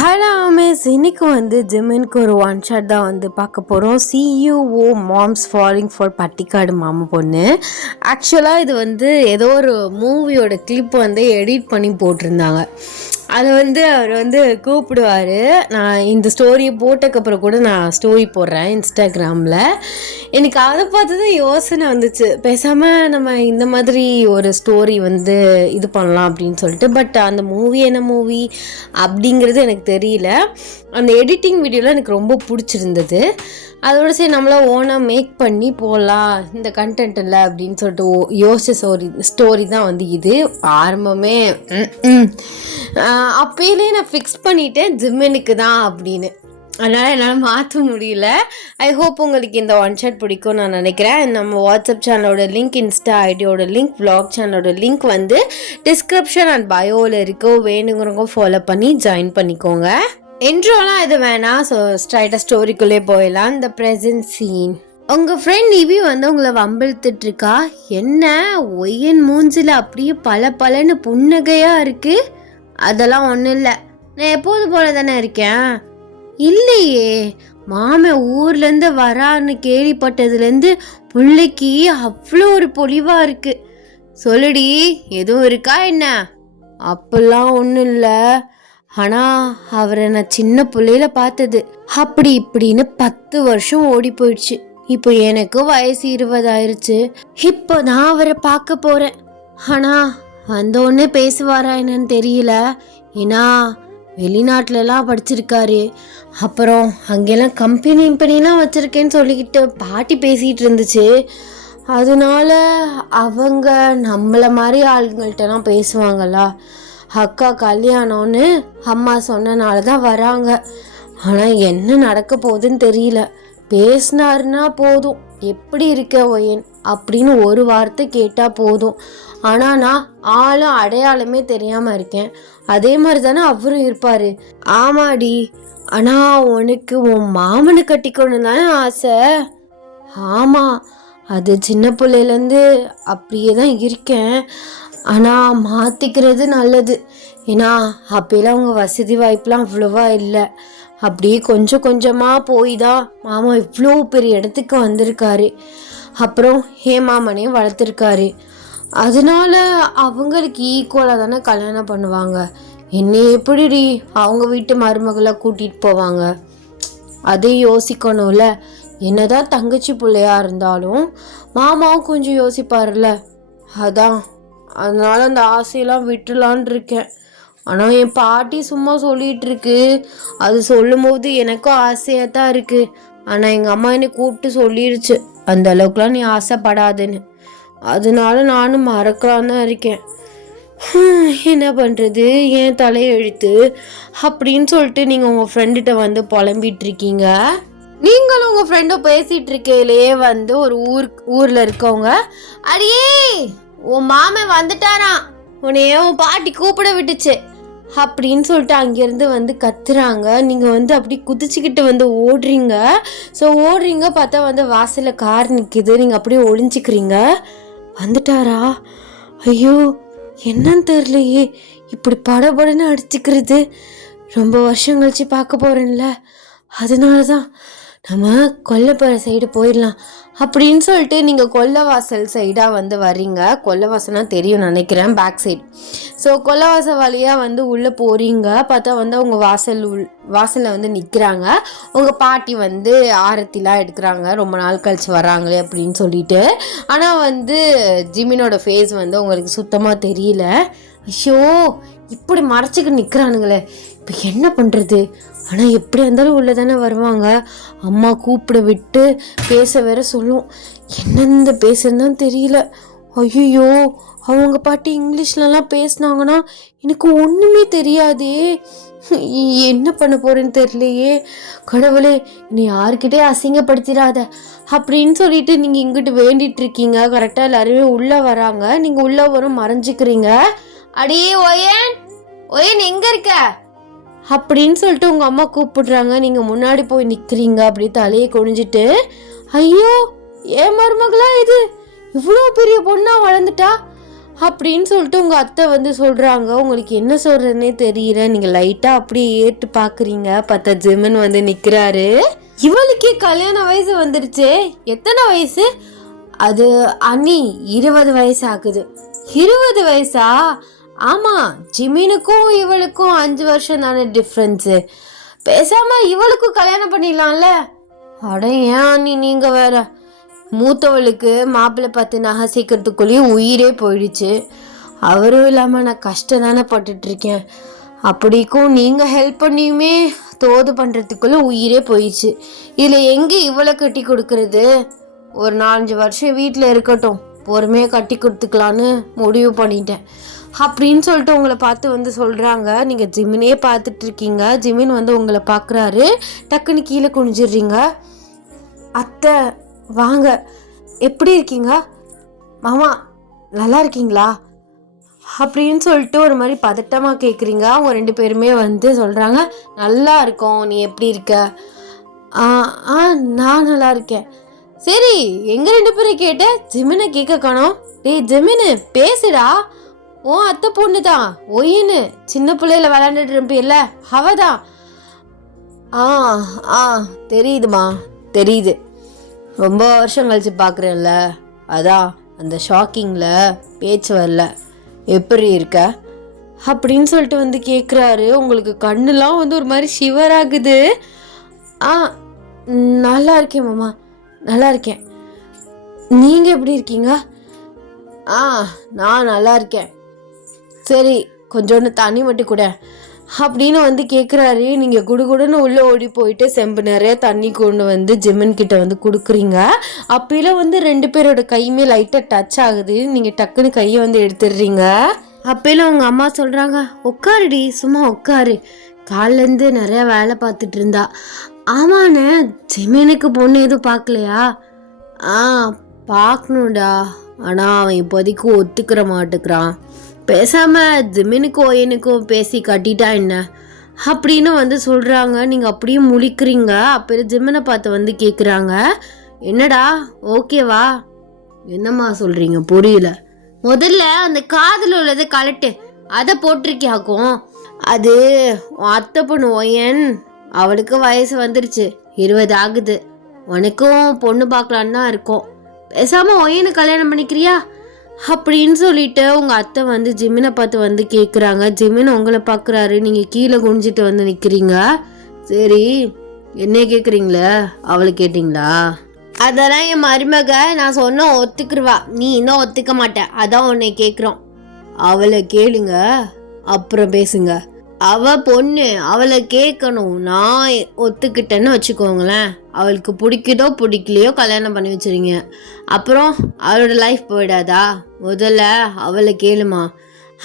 Hello miss, இன்னைக்கு ஜிம்மினுக்கு ஒரு one shot தான் பார்க்க போகிறோம். சியூஓ மாம்ஸ் ஃபாலிங் ஃபார் பட்டிக்காடு மாமா பொண்ணு. ஆக்சுவலாக இது ஏதோ ஒரு மூவியோட கிளிப் எடிட் பண்ணி போட்டிருந்தாங்க. அது அவர் கூப்பிடுவார். நான் இந்த ஸ்டோரியை போட்டதுக்கப்புறம் கூட நான் ஸ்டோரி போடுறேன் இன்ஸ்டாகிராமில். எனக்கு அதை பார்த்து தான் யோசனை வந்துச்சு, பேசாமல் நம்ம இந்த மாதிரி ஒரு ஸ்டோரி இது பண்ணலாம் அப்படின்னு சொல்லிட்டு. பட் அந்த மூவி என்ன மூவி அப்படிங்கிறது எனக்கு தெரியல. அந்த எடிட்டிங் வீடியோவில் எனக்கு ரொம்ப பிடிச்சிருந்தது. அதோட சரி நம்மளாம் ஓனாக மேக் பண்ணி போடலாம் இந்த கண்டென்ட் இல்லை அப்படின்னு சொல்லிட்டு யோசிச்ச ஸ்டோரி தான் இது. ஆரம்பமே அப்பயிலே நான் ஃபிக்ஸ் பண்ணிட்டேன் ஜிம்மினுக்கு தான் அப்படின்னு. அதனால் என்னால் மாற்ற முடியல. ஐ ஹோப் உங்களுக்கு இந்த ஒன் ஷாட் பிடிக்கும் நான் நினைக்கிறேன். நம்ம வாட்ஸ்அப் சேனலோட லிங்க், இன்ஸ்டா ஐடியோட லிங்க், வ்ளாக் சேனலோட லிங்க் டிஸ்கிரிப்ஷன் அண்ட் பயோவில் இருக்கோ. வேணுங்கிறவங்க ஃபாலோ பண்ணி ஜாயின் பண்ணிக்கோங்க. இன்ட்ரோலாம் இது வேணாம். ஸோ ஸ்ட்ரைட்டாக ஸ்டோரிக்குள்ளே போயிடலாம். இந்த ப்ரெசன்ட் சீன். உங்கள் ஃப்ரெண்ட் நிவி உங்களை வம்பிழுத்துட்ருக்கா. என்ன ஒய்யன் மூஞ்சில் அப்படியே பல புன்னகையாக இருக்குது. அதெல்லாம் ஒன்றும் இல்லை, நான் எப்போது போல தானே இருக்கேன். இல்லையே, மாமன் ஊர்லேருந்து வரான்னு கேள்விப்பட்டதுலேருந்து பிள்ளைக்கு அவ்வளோ ஒரு பொலிவாக இருக்குது. சொல்லுடி, எதுவும் இருக்கா என்ன? அப்பெல்லாம் ஒன்றும் இல்லை, ஆனால் அவரை நான் சின்ன பிள்ளையில பார்த்தது. அப்படி இப்படின்னு 10 வருஷம் ஓடி போயிடுச்சு. இப்போ எனக்கு வயசு 20 ஆயிடுச்சு. இப்போ நான் அவரை பார்க்க போகிறேன். ஆனால் வந்தோடனே பேசுவாரா என்னன்னு தெரியல. ஏன்னா வெளிநாட்டிலலாம் படிச்சிருக்காரு. அப்புறம் அங்கெல்லாம் கம்பெனிலாம் வச்சுருக்கேன்னு சொல்லிக்கிட்டு பாட்டி பேசிகிட்டு இருந்துச்சு. அதனால அவங்க நம்மளை மாதிரி ஆளுங்கள்ட்டலாம் பேசுவாங்களா. அக்கா கல்யாணம்னு அம்மா சொன்னனால தான் வராங்க. ஆனால் என்ன நடக்க போகுதுன்னு தெரியல. பேசினாருன்னா போதும், எப்படி இருக்க ஒயன் அப்படின்னு ஒரு வார்த்தை கேட்டால் போதும். ஆனால் நான் ஆளும் அடையாளமே தெரியாமல் இருக்கேன். அதே மாதிரி தானே அவரும் இருப்பார். ஆமாடி, ஆனால் உனக்கு உன் மாமனை கட்டிக்கணும் தானே ஆசை? ஆமாம், அது சின்ன பிள்ளையிலேருந்து அப்படியே தான் இருக்கேன். ஆனால் மாற்றிக்கிறது நல்லது. ஏன்னா அப்போலாம் அவங்க வசதி வாய்ப்புலாம் அவ்வளோவா இல்லை. அப்படியே கொஞ்சம் கொஞ்சமாக போய் தான் மாமா இவ்வளோ பெரிய இடத்துக்கு வந்திருக்காரு. அப்புறம் மாமனையும் வளர்த்துருக்காரு. அதனால அவங்களுக்கு ஈக்குவலாக தானே கல்யாணம் பண்ணுவாங்க. என்னை எப்படிடி அவங்க வீட்டு மருமகளை கூட்டிகிட்டு போவாங்க? அதை யோசிக்கணும்ல. என்னதான் தங்கச்சி பிள்ளையா இருந்தாலும் மாமாவும் கொஞ்சம் யோசிப்பார்ல. அதனால அந்த ஆசையெல்லாம் விட்டுலான் இருக்கேன். ஆனால் என் பாட்டி சும்மா சொல்லிகிட்டு இருக்கு. அது சொல்லும் போது எனக்கும் ஆசையாக தான் இருக்குது. ஆனால் எங்கள் அம்மா என்னை கூப்பிட்டு சொல்லிடுச்சு, அந்த அளவுக்குலாம் நீ ஆசைப்படாதுன்னு. அதனால நானும் மறக்கலான்னு தான் இருக்கேன். என்ன பண்ணுறது, ஏன் தலையெழுத்து அப்படின்னு சொல்லிட்டு நீங்கள் உங்கள் ஃப்ரெண்டுகிட்ட புலம்பிகிட்டு இருக்கீங்க. நீங்களும் உங்கள் ஃப்ரெண்டும் பேசிகிட்டு இருக்கையிலேயே ஒரு ஊரில் இருக்கவங்க, அடியே உன் மாமன் வந்துட்டானா, உன்னையே உன் பாட்டி கூப்பிட விட்டுச்சு அப்படின்னு சொல்லிட்டு அங்கேருந்து கத்துறாங்க. நீங்கள் அப்படி குதிச்சுக்கிட்டு ஓடுறீங்க. ஸோ ஓடுறீங்க, பார்த்தா வாசலில் கார் நிற்கிது. நீங்கள் அப்படியே ஒளிஞ்சிக்கிறீங்க. வந்துட்டாரா? ஐயோ, என்னன்னு தெரியலையே, இப்படி படபடன்னு அடிச்சுக்கிறது. ரொம்ப வருஷம் கழிச்சு பார்க்க போகிறேன்ல, அதனால தான் நம்ம கொல்லைப்புற சைடு போயிடலாம் அப்படின்னு சொல்லிட்டு நீங்கள் கொல்லைவாசல் சைடாக வர்றீங்க. கொல்லைவாசல்னா தெரியும் நினைக்கிறேன், பேக் சைடு. ஸோ கொல்லைவாசல் வழியாக உள்ளே போகிறீங்க. பார்த்தா அவங்க வாசலில் நிற்கிறாங்க. உங்கள் பாட்டி ஆரத்திலாம் எடுக்கிறாங்க, ரொம்ப நாள் கழிச்சு வராங்களே அப்படின்னு சொல்லிட்டு. ஆனால் ஜிமினோட ஃபேஸ் உங்களுக்கு சுத்தமாக தெரியல. ஐயோ, இப்படி மறைச்சிக்கு நிற்கிறானுங்களே, இப்போ என்ன பண்ணுறது? ஆனால் எப்படி இருந்தாலும் உள்ளே தானே வருவாங்க. அம்மா கூப்பிட விட்டு பேச வேற சொல்லும். என்னென்ன பேசுறதுன்னு தெரியல. ஐயோ, அவங்க பாட்டி இங்கிலீஷ்லலாம் பேசினாங்கன்னா எனக்கு ஒன்றுமே தெரியாதே. என்ன பண்ண போகிறேன்னு தெரியலையே. கடவுளே, நீ யாருக்கிட்டே அசிங்கப்படுத்திடாத அப்படின்னு சொல்லிட்டு நீங்கள் இங்கிட்டு வேண்டிட்டு இருக்கீங்க. கரெக்டாக எல்லாருமே உள்ளே வராங்க. நீங்கள் உள்ளே வரும் மறைஞ்சிக்கிறீங்க. அடியே ஒயன், ஒயன் எங்கே இருக்க அப்படின்னு சொல்லிட்டு உங்கள் அம்மா கூப்பிடுறாங்க. நீங்கள் முன்னாடி போய் நிற்கிறீங்க, அப்படி தலையை குனிஞ்சிட்டு. ஐயோ, ஏன் மருமகளா இது இவ்வளோ பெரிய பொண்ணா வளர்ந்துட்டா அப்படின்னு சொல்லிட்டு உங்கள் அத்தை வந்து சொல்கிறாங்க. உங்களுக்கு என்ன சொல்கிறதுனே தெரியல. நீங்கள் லைட்டாக அப்படியே ஏற்று பார்க்குறீங்க. பார்த்தா ஜிமின் வந்து நிற்கிறாரு. இவளுக்கே கல்யாண வயசு வந்துருச்சு. எத்தனை வயசு? அது அண்ணி 20 வயசு ஆகுது. 20 வயசா? ஆமாம், ஜிமினுக்கும் இவளுக்கும் 5 வருஷம் தானே டிஃப்ரென்ஸு. பேசாமல் இவளுக்கும் கல்யாணம் பண்ணிடலாம்ல. அட ஏன் அண்ணி நீங்கள் வேற. மூத்தவளுக்கு மாப்பிள்ளை பார்த்து நகை சேர்க்கறதுக்குள்ளேயே உயிரே போயிடுச்சு. அவரும் இல்லாமல் நான் கஷ்டம் தானே பட்டுட்ருக்கேன். அப்படிக்கும் நீங்கள் ஹெல்ப் பண்ணியுமே தோது பண்ணுறதுக்குள்ளே உயிரே போயிடுச்சு. இதில் எங்கே இவ்வளோ கட்டி கொடுக்கறது? ஒரு 4-5 வருஷம் வீட்டில் இருக்கட்டும், பொறுமையாக கட்டி கொடுத்துக்கலான்னு முடிவு பண்ணிட்டேன் அப்படின்னு சொல்லிட்டு உங்களை பார்த்து வந்து சொல்கிறாங்க. நீங்கள் ஜிமினே பார்த்துட்ருக்கீங்க. ஜிமின் வந்து உங்களை பார்க்குறாரு. டக்குன்னு கீழே குனிஞ்சிடுறீங்க. அத்தை வாங்க, எப்படி இருக்கீங்க? மாமா நல்லா இருக்கீங்களா அப்படின்னு சொல்லிட்டு ஒரு மாதிரி பதட்டமாக கேட்குறீங்க. அவங்க 2 பேருமே வந்து சொல்கிறாங்க, நல்லா இருக்கோம், நீ எப்படி இருக்க? நான் நல்லா இருக்கேன். சரி, எங்கள் 2 பேரும் கேட்ட ஜிமினை கேட்க காணோம். டேய் ஜிமினு பேசுடா. ஓ அத்தை பொண்ணு தான் ஒயின்னு சின்ன பிள்ளையில விளையாண்டுட்டு இருப்பில்ல, அவதான். தெரியுதுமா, தெரியுது. ரொம்ப வருஷம் கழிச்சு பார்க்குறேன்ல, அதான் அந்த ஷாக்கிங்கில் பேச்சு வரல. எப்படி இருக்க அப்படின்னு சொல்லிட்டு வந்து கேட்குறாரு. உங்களுக்கு கண்ணுலாம் வந்து ஒரு மாதிரி ஷிவர் ஆகுது. நல்லா இருக்கேன் மாமா, நல்லா இருக்கேன். நீங்கள் எப்படி இருக்கீங்க? நான் நல்லா இருக்கேன். சரி, கொஞ்சோண்டு தண்ணி மட்டும் கூட அப்படின்னு வந்து கேட்குறாரு. நீங்கள் குடுகுடுன்னு உள்ளே ஓடி போயிட்டு செம்பு நிறைய தண்ணி கொண்டு வந்து ஜிமின் கிட்ட வந்து கொடுக்குறீங்க. அப்பயில வந்து 2 பேரோட கையுமே லைட்டாக டச் ஆகுது. நீங்கள் டக்குன்னு கையை வந்து எடுத்துடுறீங்க. அப்பயில அவங்க அம்மா சொல்கிறாங்க, உட்காருடி, சும்மா உட்காரு. காலிலேருந்து நிறையா வேலை பார்த்துட்டு இருந்தா. ஆமாண்ணே, ஜிமினுக்கு பொண்ணு எதுவும் பார்க்கலையா? பார்க்கணும்டா, ஆனால் அவன் இப்போதைக்கு ஒத்துக்கிற மாட்டுக்கிறான். பேசாமல் ஜிமினுக்கோ எனக்கும் பேசி கட்டிட்டா என்ன அப்படின்னு வந்து சொல்கிறாங்க. நீங்கள் அப்படியே முழிக்கிறீங்க. அப்போ ஜிமினை பார்த்து வந்து கேட்குறாங்க, என்னடா ஓகேவா? என்னம்மா சொல்கிறீங்க, புரியல. முதல்ல அந்த காதில் உள்ளதை கலட்டு, அதை போட்டிருக்கியாக்கும். அது அத்தை பொண்ணு ஒயன், அவளுக்கு வயசு வந்துருச்சு, 20 ஆகுது. உனக்கும் பொண்ணு பார்க்கலான்னு தான் இருக்கும். பேசாமல் ஒயனை கல்யாணம் பண்ணிக்கிறியா அப்படின்னு சொல்லிட்டு உங்கள் அத்தை வந்து ஜிமினை பார்த்து வந்து கேட்குறாங்க. ஜிமின் உங்களை பார்க்குறாரு. நீங்கள் கீழே குனிஞ்சிட்டு வந்து நிற்கிறீங்க. சரி, என்ன கேட்குறீங்களே, அவளை கேட்டிங்களா? அதெல்லாம் என் மருமக நான் சொன்ன ஒத்துக்குருவா, நீ இன்னும் ஒத்துக்க மாட்டேன், அதான் உன்னை கேட்குறோம். அவளை கேளுங்க, அப்புறம் பேசுங்க. அவ பொண்ணு, அவளை கேட்கணும். நான் ஒத்துக்கிட்டேன்னு வச்சுக்கோங்களேன், அவளுக்கு பிடிக்குதோ பிடிக்கலையோ கல்யாணம் பண்ணி வச்சுருங்க. அப்புறம் அவளோட லைஃப் போயிடாதா? முதல்ல அவளை கேளுமா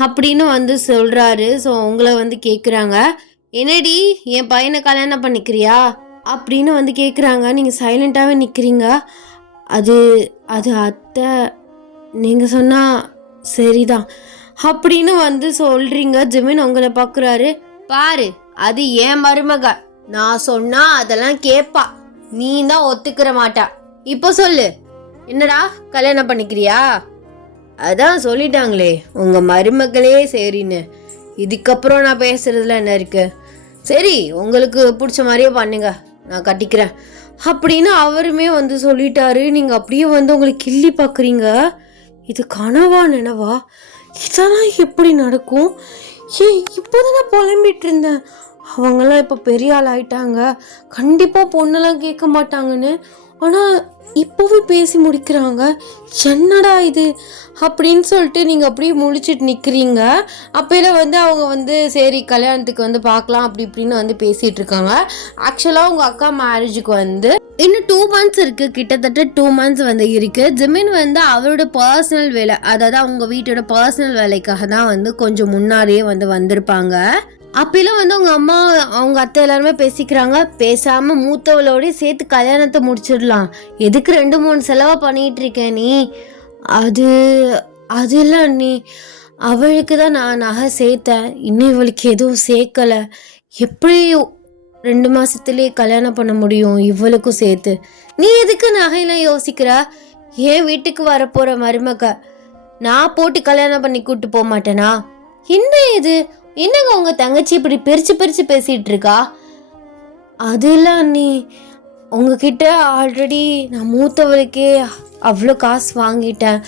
அப்படின்னு வந்து சொல்கிறாரு. ஸோ உங்களை வந்து கேட்குறாங்க, என்னடி என் பையனை கல்யாணம் பண்ணிக்கிறியா அப்படின்னு வந்து கேட்குறாங்க. நீங்கள் சைலண்ட்டாகவே நிற்கிறீங்க. அது அது அத்தை, நீங்கள் சொன்னால் சரிதான் அப்படின்னு வந்து சொல்கிறீங்க. ஜிமின் உங்களை பார்க்குறாரு. பாரு, அது ஏன் மருமக, நான் சொன்னா அதெல்லாம் கேட்பா, நீ தான் ஒத்துக்கிற மாட்டா. இப்போ சொல்லு, என்னடா கல்யாணம் பண்ணிக்கிறியா? அதான் சொல்லிட்டாங்களே உங்கள் மருமகளே சரின்னு, இதுக்கப்புறம் நான் பேசுறதுல என்ன இருக்கு? சரி, உங்களுக்கு பிடிச்ச மாதிரியே பண்ணுங்க, நான் கட்டிக்கிறேன் அப்படின்னு அவருமே வந்து சொல்லிட்டாரு. நீங்கள் அப்படியே வந்து உங்களை கிள்ளி பார்க்குறீங்க. இது கனவா நினவா? இதெல்லாம் எப்படி நடக்கும்? ஏன் இப்போதான் நான் புலம்பிட்டு இருந்தேன், அவங்கெல்லாம் இப்போ பெரிய ஆள் ஆயிட்டாங்க, கண்டிப்பாக பொண்ணெல்லாம் கேட்க மாட்டாங்கன்னு. ஆனால் இப்போவே பேசி முடிக்கிறாங்க. என்னடா இது அப்படின்னு சொல்லிட்டு நீங்கள் அப்படியே முழிச்சிட்டு நிற்கிறீங்க. அப்போல வந்து அவங்க வந்து சரி கல்யாணத்துக்கு வந்து பார்க்கலாம் அப்படி இப்படின்னு வந்து பேசிகிட்டு இருக்காங்க. ஆக்சுவலாக உங்கள் அக்கா மேரேஜுக்கு வந்து இன்னும் 2 months இருக்குது, கிட்டத்தட்ட 2 months வந்து இருக்குது. ஜிமின் வந்து அவரோட பர்சனல் வேலை, அதாவது அவங்க வீட்டோட பர்சனல் வேலைக்காக தான் வந்து கொஞ்சம் முன்னாடியே வந்து வந்திருப்பாங்க. அப்பெல்லாம் வந்து அவங்க அம்மா அவங்க அத்தை எல்லாருமே பேசிக்கிறாங்க, பேசாமல் மூத்தவளோடய சேர்த்து கல்யாணத்தை முடிச்சிடலாம், எதுக்கு 2-3 செலவாக பண்ணிகிட்டு இருக்கேன் நீ? அது இல்லை நீ, அவளுக்கு தான் நான் நகை சேர்த்தேன், இன்னும் இவளுக்கு எதுவும் சேர்க்கலை, எப்படி 2 மாதத்துலேயே கல்யாணம் பண்ண முடியும் இவளுக்கும் சேர்த்து? நீ எதுக்கு நகையெல்லாம் யோசிக்கிற? ஏன் வீட்டுக்கு வரப்போகிற மருமக நான் போட்டு கல்யாணம் பண்ணி கூட்டு போக மாட்டேனா? என்ன இது? என்னங்க உங்க தங்கச்சி இப்படி பிரிச்சு பிரிச்சு பேசிட்டு இருக்கா? அதெல்லாம் நீ உங்ககிட்ட ஆல்ரெடி நான் மூத்தவளுக்கே அவ்வளோ காசு வாங்கிட்டேன்.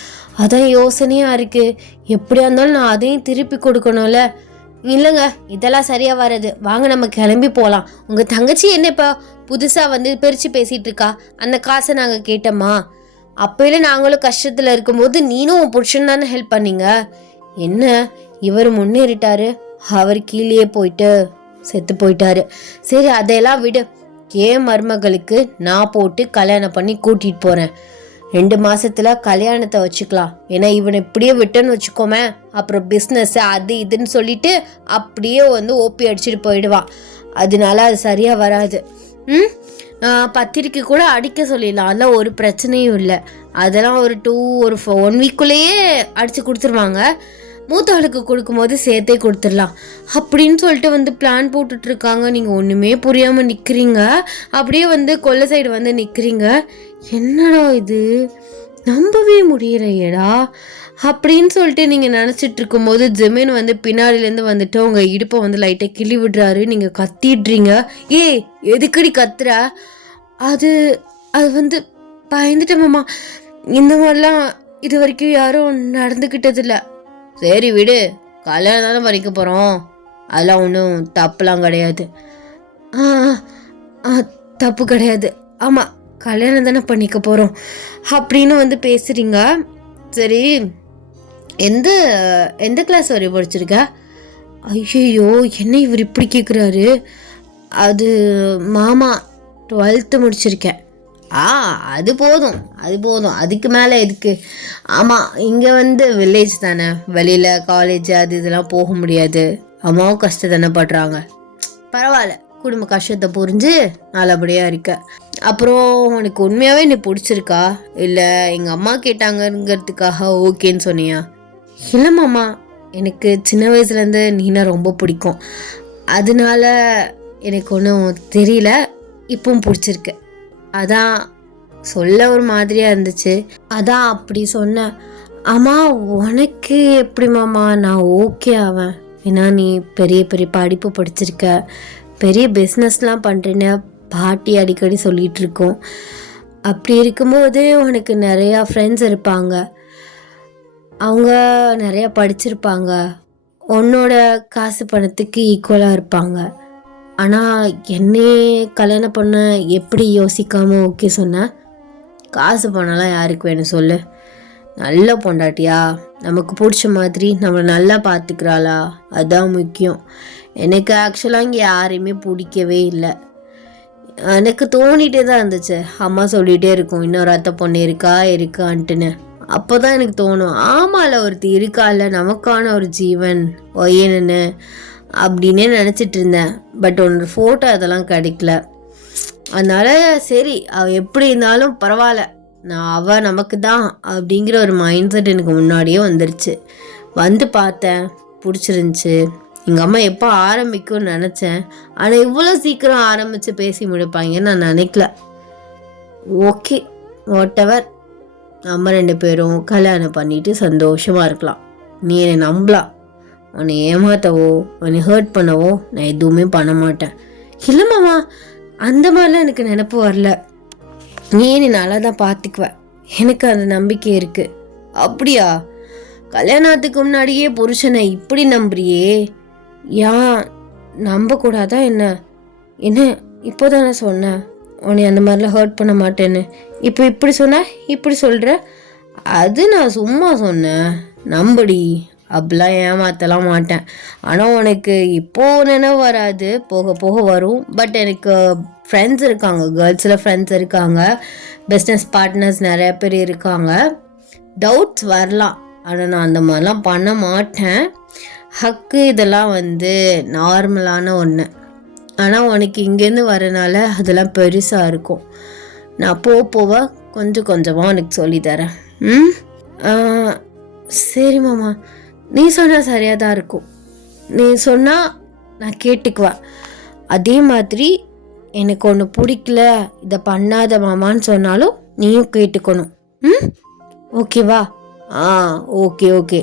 அதான் யோசனையாக இருக்குது. எப்படியா இருந்தாலும் நான் அதையும் திருப்பி கொடுக்கணும்ல. இல்லைங்க, இதெல்லாம் சரியாக வராது. வாங்க நம்ம கிளம்பி போகலாம். உங்கள் தங்கச்சி என்ன இப்போ புதுசாக வந்து பிரித்து பேசிகிட்டு இருக்கா? அந்த காசை நாங்கள் கேட்டோமா? அப்போயில நாங்களும் கஷ்டத்தில் இருக்கும்போது நீனும் உன் புருஷன் தானே ஹெல்ப் பண்ணீங்க. என்ன இவர் முன்னேறிட்டாரு, அவர் கீழே போயிட்டு செத்து போயிட்டாரு. சரி அதையெல்லாம் விடு. ஏன் மருமகளுக்கு நான் போட்டு கல்யாணம் பண்ணி கூட்டிகிட்டு போகிறேன். 2 மாசத்துல கல்யாணத்தை வச்சுக்கலாம். ஏன்னா இவனை இப்படியே விட்டேன்னு வச்சுக்கோமே, அப்புறம் பிஸ்னஸ் அது இதுன்னு சொல்லிட்டு அப்படியே வந்து ஓப்பி அடிச்சுட்டு போயிடுவான். அதனால அது சரியாக வராது. பத்திரிக்கை கூட அடிக்க சொல்லிடலாம், அதெல்லாம் ஒரு பிரச்சனையும் இல்லை. அதெல்லாம் ஒரு 1 வீக்குள்ளேயே அடித்து கொடுத்துருவாங்க. மூத்தவளுக்கு கொடுக்கும்போது சேர்த்தே கொடுத்துடலாம் அப்படின்னு சொல்லிட்டு வந்து பிளான் போட்டுட்ருக்காங்க. நீங்கள் ஒன்றுமே புரியாமல் நிற்கிறீங்க. அப்படியே வந்து கொல்லை சைடு வந்து நிற்கிறீங்க. என்னடா இது, நம்பவே முடியலையேடா அப்படின்னு சொல்லிட்டு நீங்கள் நினச்சிட்டு இருக்கும்போது ஜெமீன் வந்து பின்னாடிலேருந்து வந்துட்டு உங்கள் இடுப்பை வந்து லைட்டாக கிள்ளி விடுறாரு. நீங்கள் கத்திடுறீங்க. எதுக்கடி கத்துற? அது வந்து பயந்துட்டேன் மாமா. இந்த மாதிரிலாம் இது வரைக்கும் யாரும் நடந்துக்கிட்டதில்லை. சரி விடு, கல்யாணம் தானே பண்ணிக்க போகிறோம், அதெல்லாம் ஒன்றும் தப்புலாம் கிடையாது. தப்பு கிடையாது. ஆமாம், கல்யாணம் தானே பண்ணிக்க போகிறோம் அப்படின்னு வந்து பேசுகிறீங்க. சரி, எந்த கிளாஸ் வரை படிச்சிருக்க? ஐயோ, என்ன இவர் இப்படி கேட்குறாரு? அது மாமா 12th முடிச்சிருக்கேன். அது போதும். அதுக்கு மேலே எதுக்கு? ஆமாம், இங்கே வந்து வில்லேஜ் தானே, வெளியில் காலேஜ் அது இதெல்லாம் போக முடியாது. அம்மாவும் கஷ்டம் தானே படுறாங்க. பரவாயில்ல, குடும்ப கஷ்டத்தை புரிஞ்சு நல்லபடியாக இருக்க. அப்புறம் உனக்கு உண்மையாகவே நீ பிடிச்சிருக்கா, இல்லை எங்கள் அம்மா கேட்டாங்கங்கிறதுக்காக ஓகேன்னு சொன்னியா? இல்லை மாமா, எனக்கு சின்ன வயசுலேருந்து நீனா ரொம்ப பிடிக்கும். அதனால எனக்கு ஒன்றும் தெரியல, இப்பவும் பிடிச்சிருக்கு. அதான் சொல்ல ஒரு மாதிரியாக இருந்துச்சு, அதான் அப்படி சொன்னேன். ஆமாம், உனக்கு எப்படி மாமா நான் ஓகே ஆவேன்? ஏன்னா நீ பெரிய பெரிய படிப்பு படிச்சிருக்க, பெரிய பிஸ்னஸ்லாம் பண்ணுறேன்னு பாட்டி அடிக்கடி சொல்லிகிட்டு இருக்கோம். அப்படி இருக்கும்போது உனக்கு நிறையா ஃப்ரெண்ட்ஸ் இருப்பாங்க, அவங்க நிறையா படிச்சிருப்பாங்க, உன்னோட காசு பணத்துக்கு ஈக்குவலாக இருப்பாங்க. ஆனால் என்னே கல்யாணம் பண்ண எப்படி யோசிக்காமல் ஓகே சொன்னேன்? காசு பணம்லாம் யாருக்கு வேணும் சொல்லு? நல்ல பொண்டாட்டியா, நமக்கு பிடிச்ச மாதிரி நம்மளை நல்லா பார்த்துக்கிறாளா, அதுதான் முக்கியம். எனக்கு ஆக்சுவலாக இங்கே யாரையுமே பிடிக்கவே இல்லை. எனக்கு தோணிகிட்டே தான் இருந்துச்சு, அம்மா சொல்லிகிட்டே இருக்கும் இன்னொரு அத்தை பொண்ணு இருக்கான்ட்டுன்னு. அப்போ தான் எனக்கு தோணும், ஆமால ஒருத்தி இருக்கால, நமக்கான ஒரு ஜீவன் ஒய்யன்னு அப்படின்னே நினச்சிட்டு இருந்தேன். பட் ஒன்று ஃபோட்டோ அதெல்லாம் கிடைக்கல. அதனால் சரி, அவள் எப்படி இருந்தாலும் பரவாயில்ல, அவள் நமக்கு தான் அப்படிங்கிற ஒரு மைண்ட் செட் எனக்கு முன்னாடியே வந்துருச்சு. வந்து பார்த்தேன், பிடிச்சிருந்துச்சி. எங்கள் அம்மா எப்போ ஆரம்பிக்கும்னு நினச்சேன், ஆனால் இவ்வளோ சீக்கிரம் ஆரம்பித்து பேசி முடிப்பாங்கன்னு நான் நினைக்கல. ஓகே, வாட் எவர், நம்ம 2 பேரும் கல்யாணம் பண்ணிட்டு சந்தோஷமாக இருக்கலாம். நீ என்னை நம்பலாம். உன்னை ஏமாற்றவோ உன்னை ஹர்ட் பண்ணவோ நான் எதுவுமே பண்ண மாட்டேன். இல்லை மாமா, அந்த மாதிரிலாம் எனக்கு நினப்பு வரல. நீ நல்லா தான் பார்த்துக்குவேன், எனக்கு அந்த நம்பிக்கை இருக்குது. அப்படியா? கல்யாணத்துக்கு முன்னாடியே புருஷனை இப்படி நம்புறியே, ஏன் நம்பக்கூடாதா என்ன? இப்போ தானே சொன்னேன் உன்னை அந்த மாதிரிலாம் ஹர்ட் பண்ண மாட்டேன்னு. இப்போ இப்படி சொன்ன, இப்படி சொல்கிற? அது நான் சும்மா சொன்னேன், நம்படி. அப்படிலாம் ஏமாற்றலாம் மாட்டேன். ஆனால் உனக்கு இப்போது நினைவு வராது, போக போக வரும். பட் எனக்கு ஃப்ரெண்ட்ஸ் இருக்காங்க, கேர்ள்ஸில் ஃப்ரெண்ட்ஸ் இருக்காங்க, பிஸ்னஸ் பார்ட்னர்ஸ் நிறைய பேர் இருக்காங்க. டவுட்ஸ் வரலாம், ஆனால் நான் அந்த மாதிரிலாம் பண்ண மாட்டேன். ஹக்கு இதெல்லாம் வந்து நார்மலான ஒன்று. ஆனால் உனக்கு இங்கேருந்து வரனால அதெல்லாம் பெருசாக இருக்கும். நான் போக கொஞ்சம் கொஞ்சமாக உனக்கு சொல்லித்தரேன். சரி மாமா, நீ சொன்னால் சரியாக தான் இருக்கும். நீ சொன்னால் நான் கேட்டுக்குவேன். அதே மாதிரி எனக்கு ஒன்று பிடிக்கல, இதை பண்ணாத மாமான்னு சொன்னாலும் நீயும் கேட்டுக்கணும். ஓகேவா? ஓகே ஓகே,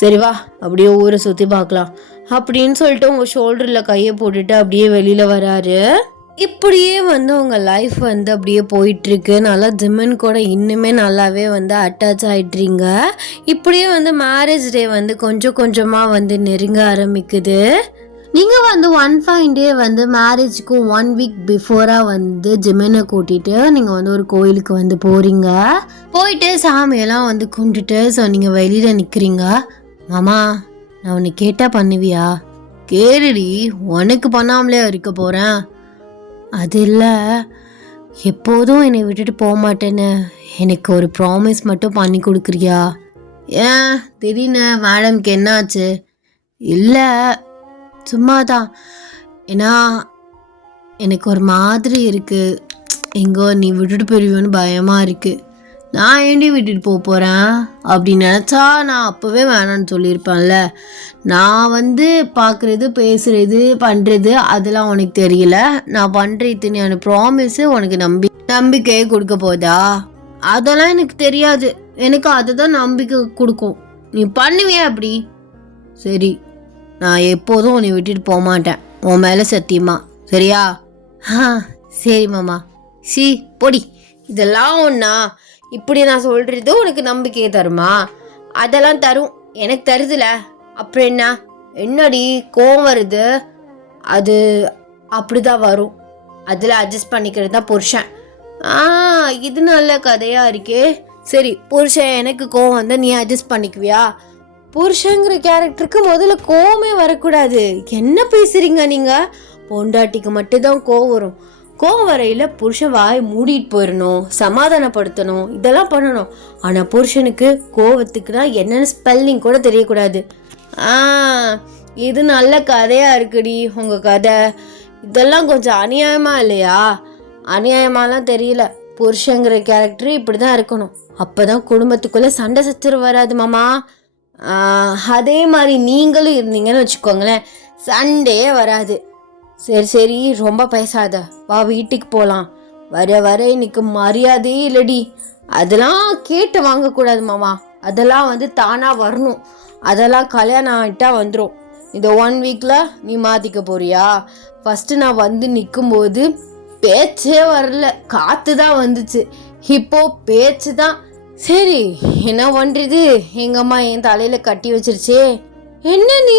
சரி வா அப்படியே ஊரை சுற்றி பார்க்கலாம் அப்படின்னு சொல்லிட்டு உங்கள் ஷோல்டரில் கையை போட்டுட்டு அப்படியே வெளியில் வராரு. இப்படியே வந்து உங்கள் லைஃப் வந்து அப்படியே போயிட்டுருக்கு. நல்லா ஜிம்மன் கூட இன்னுமே நல்லாவே வந்து அட்டாச் ஆகிட்றீங்க. இப்படியே வந்து மேரேஜ் டே வந்து கொஞ்சம் கொஞ்சமாக வந்து நெருங்க ஆரம்பிக்குது. நீங்கள் வந்து 1 டே வந்து மேரேஜுக்கு 1 வீக் பிஃபோராக வந்து ஜிம்மனை கூட்டிகிட்டு நீங்கள் வந்து ஒரு கோயிலுக்கு வந்து போகிறீங்க. போயிட்டு சாமியெல்லாம் வந்து கும்பிட்டுட்டு ஸோ நீங்கள் வெளியில் நிற்கிறீங்க. மாமா, நான் உன்னை கேட்டால் பண்ணுவியா? கேளுடி, உனக்கு பண்ணாமலே இருக்க போகிறேன். அது இல்லை, எப்போதும் என்னை விட்டுட்டு போக மாட்டேன்னு எனக்கு ஒரு ப்ராமிஸ் மட்டும் பண்ணி கொடுக்குறியா? ஏன் திடீர்னு மேடம்க்கு என்னாச்சு? இல்லை, சும்மாதான். ஏன்னா எனக்கு ஒரு மாதிரி இருக்குது, எங்கோ நீ விட்டுட்டு போயிடுவேன்னு பயமாக இருக்குது. நான் ஏண்டி விட்டுட்டு போகிறேன் அப்படின்னு நினச்சா நான் அப்போவே வேணான்னு சொல்லியிருப்பேன்ல. நான் வந்து பார்க்குறது, பேசுகிறது, பண்ணுறது அதெல்லாம் உனக்கு தெரியல. நான் பண்ணுற இத்தனையான ப்ராமிஸு உனக்கு நம்பிக்கையே கொடுக்க போதா? அதெல்லாம் எனக்கு தெரியாது. எனக்கு அதுதான் நம்பிக்கை கொடுக்கும். நீ பண்ணுவியா அப்படி? சரி, நான் எப்போதும் உன்னை விட்டுட்டு போக மாட்டேன், உன் மேலே சத்தியமா. சரியா? சரி மாமா. பொடி, இதெல்லாம் ஒன்றா? இப்படி நான் சொல்கிறது உனக்கு நம்பிக்கையை தருமா? அதெல்லாம் தரும், எனக்கு தருதுல. அப்புறம் என்னடி கோவம் வருது? அது அப்படிதான் வரும், அதில் அட்ஜஸ்ட் பண்ணிக்கிறது தான் புருஷன். இது நல்ல கதையாக இருக்கே. சரி, புருஷன் எனக்கு கோவம் வந்து நீ அட்ஜஸ்ட் பண்ணிக்குவியா? புருஷங்கிற கேரக்டருக்கு முதல்ல கோவமே வரக்கூடாது. என்ன பேசுகிறீங்க நீங்கள்? பொண்டாட்டிக்கு மட்டும்தான் கோவம் வரும். கோவம் வரையில் புருஷன் வாய் மூடிட்டு போயிடணும், சமாதானப்படுத்தணும், இதெல்லாம் பண்ணணும். ஆனால் புருஷனுக்கு கோவத்துக்குனா என்னென்ன ஸ்பெல்லிங் கூட தெரியக்கூடாது. இது நல்ல கதையாக இருக்குடி உங்கள் கதை. இதெல்லாம் கொஞ்சம் அநியாயமாக இல்லையா? அநியாயமாலாம் தெரியல. புருஷங்கிற கேரக்டர் இப்படி தான் இருக்கணும், அப்போ தான் குடும்பத்துக்குள்ளே சண்டை சச்சரவு வராது மாமா. அதே மாதிரி நீங்களும் இருந்தீங்கன்னு வச்சுக்கோங்களேன், சண்டையே வராது. சரி, ரொம்ப பேசாத, வா வீட்டுக்கு போகலாம். வர இன்னைக்கு மரியாதையே இல்லடி. அதெல்லாம் கேட்டு வாங்கக்கூடாது மாமா, அதெல்லாம் வந்து தானாக வரணும். அதெல்லாம் கல்யாணம் ஆகிட்டா வந்துடும். இந்த 1 வீக்கில் நீ மாற்றிக்க போறியா? ஃபஸ்ட்டு நான் வந்து நிற்கும்போது பேச்சே வரல, காற்று தான் வந்துச்சு. இப்போ பேச்சு தான். சரி, என்ன பண்ணுறது? எங்கள் அம்மா என் தலையில் கட்டி வச்சிருச்சே. என்ன நீ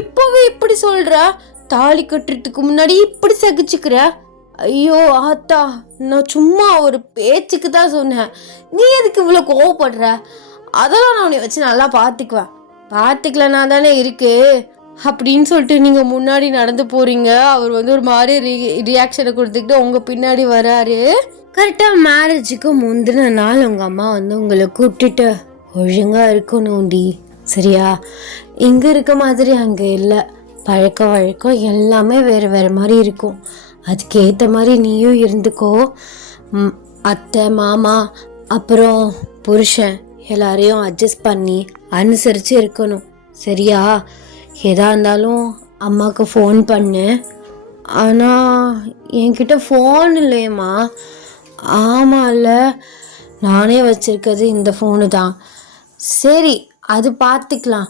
இப்போவே இப்படி சொல்கிற? தாலி கட்டுறதுக்கு முன்னாடி இப்படி சகிச்சுக்கிற? ஐயோ ஆத்தா, நான் சும்மா ஒரு பேச்சுக்கு தான் சொன்னேன். நீ எதுக்கு இவ்வளோ கோவப்படுற? அதெல்லாம் நான் உன்னை வச்சு நல்லா பார்த்துக்கலனா தானே இருக்கு அப்படின்னு சொல்லிட்டு நீங்கள் முன்னாடி நடந்து போகிறீங்க. அவர் வந்து ஒரு மாதிரி ரியாக்ஷனை கொடுத்துக்கிட்டு உங்கள் பின்னாடி வராரு. கரெக்டாக மேரேஜுக்கு முந்தின நாள் உங்கள் அம்மா வந்து உங்களை கூப்பிட்டுட்டு ஒழுங்காக இருக்கணும்டி, சரியா? இங்கே இருக்க மாதிரி அங்கே இல்லை. பழக்க வழக்கம் எல்லாமே வேறு வேறு மாதிரி இருக்கும். அதுக்கேற்ற மாதிரி நீயும் இருந்துக்கோ. அத்தை, மாமா, அப்புறம் புருஷன் எல்லாரையும் அட்ஜஸ்ட் பண்ணி அனுசரித்து இருக்கணும், சரியா? எதாக இருந்தாலும் அம்மாவுக்கு ஃபோன் பண்ணு. ஆனால் என்கிட்ட ஃபோன் இல்லையம்மா. ஆமாம்ல, நானே வச்சுருக்கிறது இந்த ஃபோனு தான். சரி, அது பார்த்துக்கலாம்.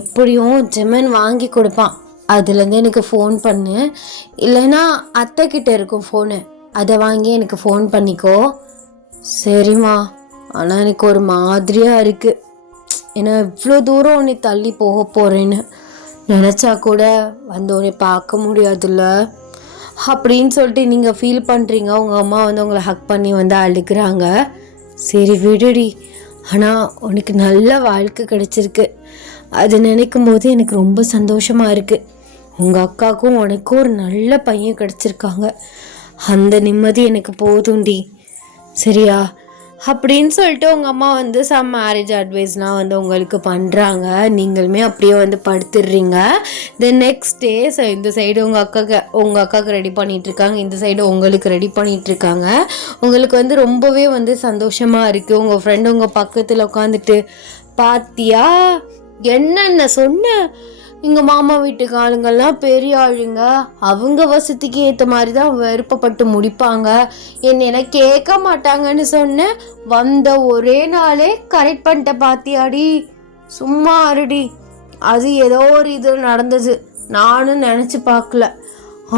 எப்படியும் ஜெமன் வாங்கி கொடுப்பான், அதுலேருந்து எனக்கு ஃபோன் பண்ணு. இல்லைன்னா அத்தைக்கிட்ட இருக்கும் ஃபோனு, அதை வாங்கி எனக்கு ஃபோன் பண்ணிக்கோ. சரிம்மா, ஆனால் எனக்கு ஒரு மாதிரியாக இருக்குது. ஏன்னா இவ்வளோ தூரம் உன்னை தள்ளி போக போகிறேன்னு நினச்சா கூட வந்து உன்னை பார்க்க முடியாதுல்ல அப்படின்னு சொல்லிட்டு நீங்கள் ஃபீல் பண்ணுறீங்க. உங்கள் அம்மா வந்து உங்களை ஹக் பண்ணி வந்து அழுக்கிறாங்க. சரி விடுடி, ஆனால் உனக்கு நல்ல வாழ்க்கை கிடைச்சிருக்கு. அது நினைக்கும் போது எனக்கு ரொம்ப சந்தோஷமாக இருக்குது. உங்கள் அக்காவுக்கும் உனக்கும் ஒரு நல்ல பையன் கிடச்சிருக்காங்க, அந்த நிம்மதி எனக்கு போதும்டி, சரியா? அப்படின்னு சொல்லிட்டு உங்கள் அம்மா வந்து சம் மேரேஜ் அட்வைஸ்லாம் வந்து உங்களுக்கு பண்ணுறாங்க. நீங்களுமே அப்படியே வந்து படுத்துடுறீங்க. தென் நெக்ஸ்ட் டே இந்த சைடு உங்கள் அக்காவுக்கு ரெடி பண்ணிகிட்ருக்காங்க, இந்த சைடு உங்களுக்கு ரெடி பண்ணிகிட்ருக்காங்க. உங்களுக்கு வந்து ரொம்பவே வந்து சந்தோஷமாக இருக்குது. உங்கள் ஃப்ரெண்டு உங்கள் பக்கத்தில் உட்காந்துட்டு, பாத்தியா என்னென்ன சொன்ன, எங்கள் மாமா வீட்டுக்கு ஆளுங்கள்லாம் பெரிய ஆளுங்க, அவங்க வசதிக்கு ஏற்ற மாதிரி தான் விருப்பப்பட்டு முடிப்பாங்க. என்ன கேட்க மாட்டாங்கன்னு சொன்னேன், வந்த ஒரே நாளே கரெக்ட் பண்ணிட்ட பாத்தியாடி. சும்மா அருடி, அது ஏதோ ஒரு இது நடந்தது, நானும் நினச்சி பார்க்கல.